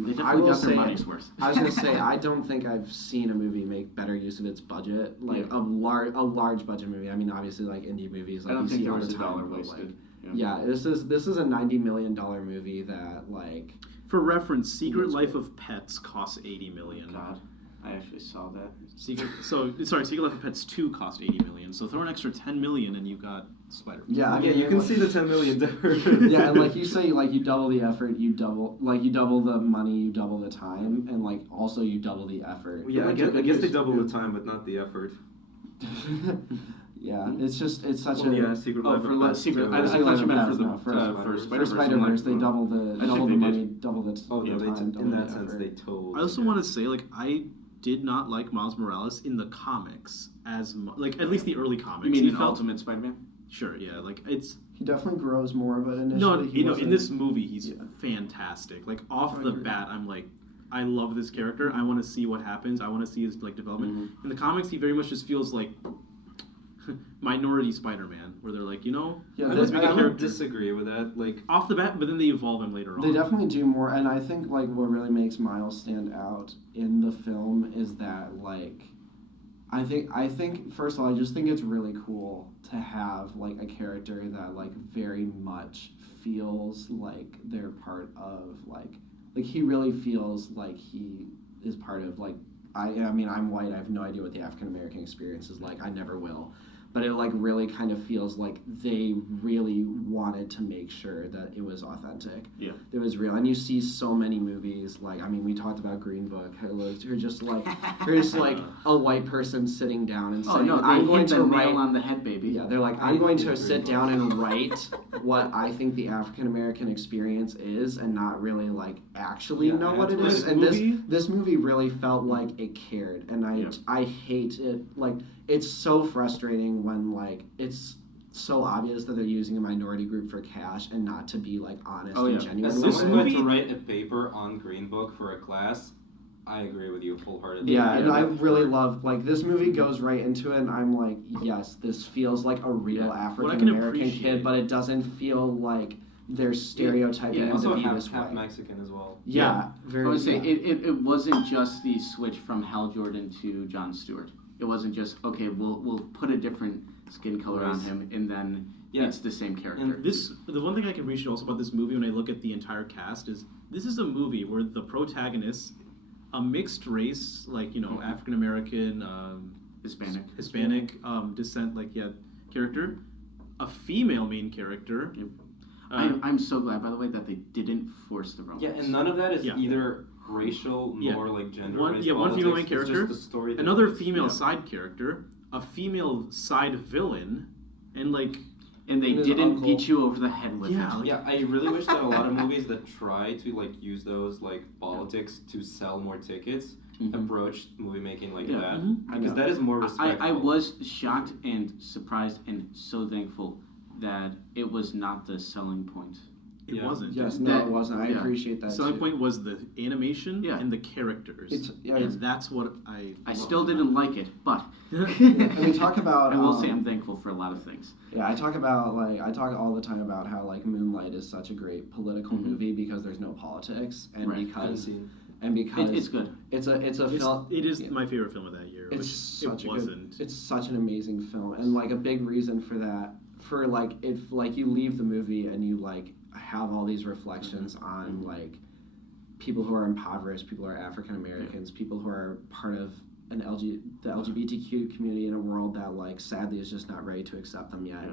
They definitely got their money's worth. I was gonna say I don't think I've seen a movie make better use of its budget, like a large budget movie. I mean, obviously like indie movies, like I don't you think see there all was the a time. dollar wasted. Yeah, this is a $90 million movie that like. For reference, Secret Life of Pets costs $80 million. God, I actually saw that. Secret Life of Pets 2 cost $80 million. So throw an extra $10 million and you got Spider-Man. Yeah, I mean, you can see the $10 million difference. Yeah, and like you say, like you double the effort, you double the money, you double the time, and like also you double the effort. Yeah, I guess they double the time, but not the effort. Yeah, it's such a Secret Life of Pets. I thought you meant for Spider-Verse, they double the money, double the time. In that sense, they totally. I also want to say, like, I did not like Miles Morales in the comics as much, like at least the early comics. You mean in Ultimate Spider-Man? Sure, yeah, like it's. He definitely grows more, but initially in this movie he's fantastic. Like off the bat, I'm like, I love this character. I want to see what happens. I want to see his like development. Mm-hmm. In the comics, he very much just feels like Minority Spider-Man, where they're like, let's make a character. I disagree with that. Like off the bat, but then they evolve him later on. They definitely do more, and I think like what really makes Miles stand out in the film is that like, I think first of all, I just think it's really cool to have like a character that like very much feels like they're part of like he really feels like he is part of like I mean I'm white, I have no idea what the African American experience is like, I never will. But it like really kind of feels like they really wanted to make sure that it was authentic. Yeah, it was real. And you see so many movies like, I mean, we talked about Green Book. You're just like a white person sitting down and saying, "I'm going to write on the head, baby." Yeah, they're like, "I'm going to sit down and write what I think the African American experience is, and not really like actually know what it is." And this movie really felt like it cared, and I hate it. Like, it's so frustrating when like it's so obvious that they're using a minority group for cash and not to be like honest and genuine. As someone who had to write a paper on Green Book for a class, I agree with you wholeheartedly. Yeah, and I really love like this movie goes right into it, and I'm like, yes, this feels like a real African American kid, but it doesn't feel like they're stereotyping him to be this way. Half Mexican as well. Yeah, very. I would say it wasn't just the switch from Hal Jordan to Jon Stewart. It wasn't just, okay, we'll put a different skin color on him, and then it's the same character. And the one thing I can appreciate also about this movie when I look at the entire cast is this is a movie where the protagonist, a mixed race, like, African American, Hispanic descent, character, a female main character. Yep. I'm so glad, by the way, that they didn't force the romance. Yeah, and none of that is either racial nor like gender. One female main character, another female side character, a female side villain, and like And they And his didn't uncle. beat you over the head with Yeah. it. Yeah, I really wish that a lot of movies that try to like use those like politics to sell more tickets approach movie making like Yeah. that, I because know. that is more respectful. I was shocked and surprised and so thankful that it was not the selling point. It Yeah. wasn't. Yes, The no, it wasn't. I yeah. appreciate that selling too. point was the animation Yeah. and the characters. It's and that's what I I loved still about didn't like it, but I mean, talk about. I will say I'm thankful for a lot of things. Yeah, I talk all the time about how like Moonlight is such a great political movie because there's no politics and Right. because Unseen. It's good. it's a film. It is my favorite film of that year. It's which such it a wasn't. good. It's such an amazing film, and like a big reason for that, for like if like you leave the movie and you like have all these reflections on like people who are impoverished, people who are African Americans, people who are part of the LGBTQ community in a world that like sadly is just not ready to accept them yet.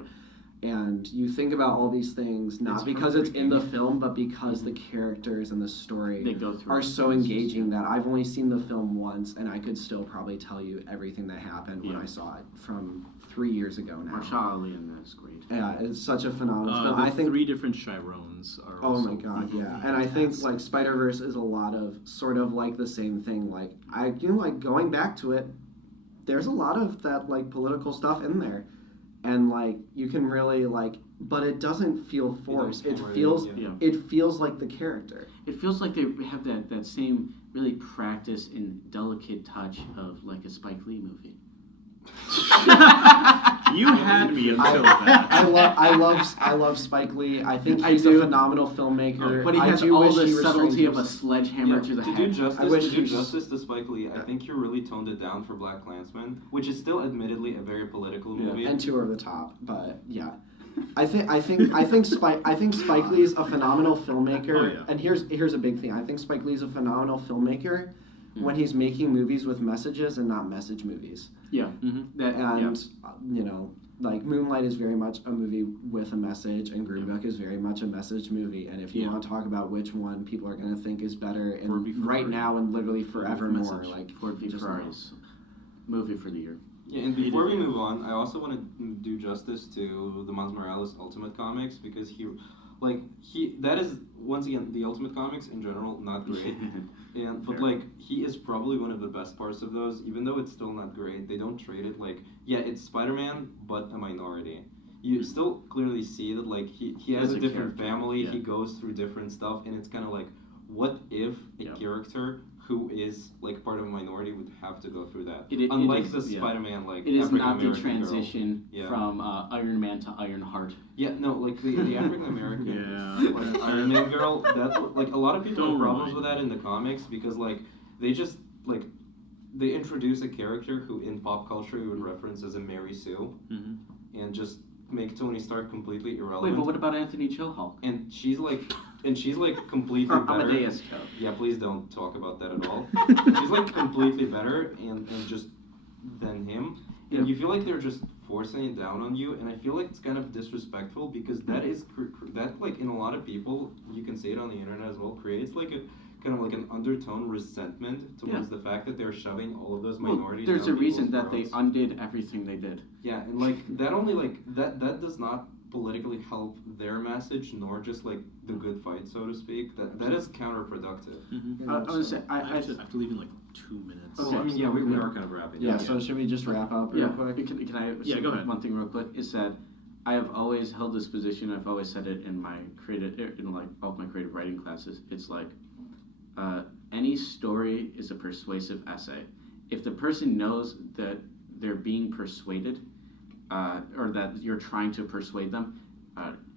And you think about all these things not It's because it's in the heartbreaking. film, but because the characters and the story They go through are so engaging that I've only seen the film once, and I could still probably tell you everything that happened when Yeah. I saw it from 3 years ago now. Marsha Ali, and that's great. Yeah, it's such a phenomenal film. The I think. 3 different Chirons are Oh also my god, yeah, and I think like Spider-Verse is a lot of sort of like the same thing. Like like going back to it, there's a lot of that like political stuff in there, and like you can really like, but it doesn't feel forced. It feels Yeah. it feels like the character. It feels like they have that same really practice and delicate touch of like a Spike Lee movie. You had me until that. I love Spike Lee. I think I he's do. a phenomenal filmmaker. But he I has do all wish the he restrained subtlety of a himself. sledgehammer to the to head. do justice, I wish to do he- justice to Spike Lee, I think you really toned it down for Black Klansman, which is still admittedly a very political movie. And too over the top, but yeah. I think Spike Lee is a phenomenal filmmaker. Oh, yeah. And here's a big thing. I think Spike Lee is a phenomenal filmmaker when he's making movies with messages and not message movies. Yeah. That, And you know, like Moonlight is very much a movie with a message, and Green Book is very much a message movie. And if you Yeah. want to talk about which one people are going to think is better, Ford and v. right Ferrari. now and literally forevermore, Message. like Ford v. just Ferrari's movie for the year. Yeah, and before we move on, I also want to do justice to the Miles Morales Ultimate Comics, because that is once again the Ultimate Comics in general not great, but like he is probably one of the best parts of those, even though it's still not great. They don't treat it like it's Spider-Man but a minority. You still clearly see that like he has As a a different character, family, yeah. he goes through different stuff, and it's kind of like, what if a Yeah. character who is like part of a minority would have to go through that? It Unlike is, the yeah. Spider-Man, like It is not the African-American girl. transition Yeah. from Iron Man to Iron Heart. Yeah, no, like the African American Yeah. like Iron Man girl. That like a lot of people Don't have problems remind with that in the comics, because like they just like they introduce a character who in pop culture you would reference as a Mary Sue, and just make Tony Stark completely Wait, irrelevant. but what about Anthony Chilhol? And she's like completely Or better. Amadeus Cho. Yeah, please don't talk about that at all. She's like completely better and just than him. And Yeah. you feel like they're just forcing it down on you, and I feel like it's kind of disrespectful, because that is that like in a lot of people, you can see it on the internet as well, creates like a kind of like an undertone resentment towards the fact that they're shoving all of those minorities. There's a down reason people's that they throats. undid everything they did. Yeah, and like that only like that does not politically help their message, nor just like the good fight, so to speak. That is counterproductive. I was say, I have to leave in like 2 minutes. Okay. I mean, yeah, we are kind of wrapping. Yeah, so should we just wrap up real Yeah, quick? can I Yeah, say go ahead. one thing real quick? Is that I have always held this position. I've always said it in my all of my creative writing classes. It's like any story is a persuasive essay. If the person knows that they're being persuaded, or that you're trying to persuade them,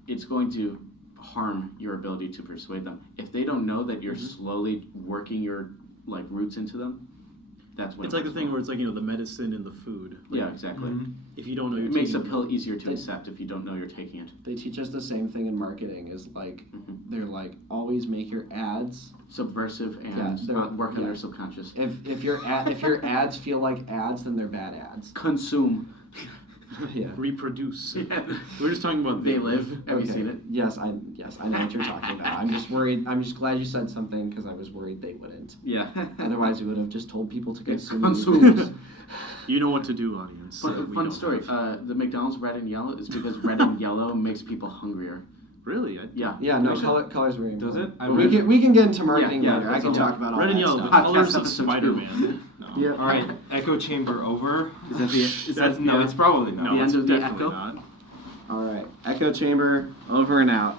it's going to harm your ability to persuade them. If they don't know that you're slowly working your like roots into them, that's when It's it like the works thing well. where it's like, the medicine in the food. Like, Yeah, exactly. If you don't know It you're makes a taking pill easier to They- accept if you don't know you're taking it. They teach us the same thing in marketing. Is like they're like always make your ads. Subversive and Yeah, they're- work on yeah. their subconscious. If your ads feel like ads, then they're bad ads. Consume. Yeah. Reproduce. Yeah. We're just talking about They Live. Have you Okay. seen it? Yes, I know what you're talking about. I'm just worried. I'm just glad you said something because I was worried they wouldn't. Yeah. Otherwise, we would have just told people to consume. Consume. You know what to do, audience. that we Fun don't story. have. The McDonald's red and yellow is because red and yellow makes people hungrier. Really? Yeah. Yeah, no, color's very important. Does it? I But read- we can get into marketing Yeah, later. I that's can all. talk about all Red that and yellow, the stuff. colors Podcast of episode Spider-Man. No. Yeah. All right, echo chamber over. Is that the? Is that No, the, it's probably not. No, The it's end of the definitely echo? not. All right, echo chamber over and out.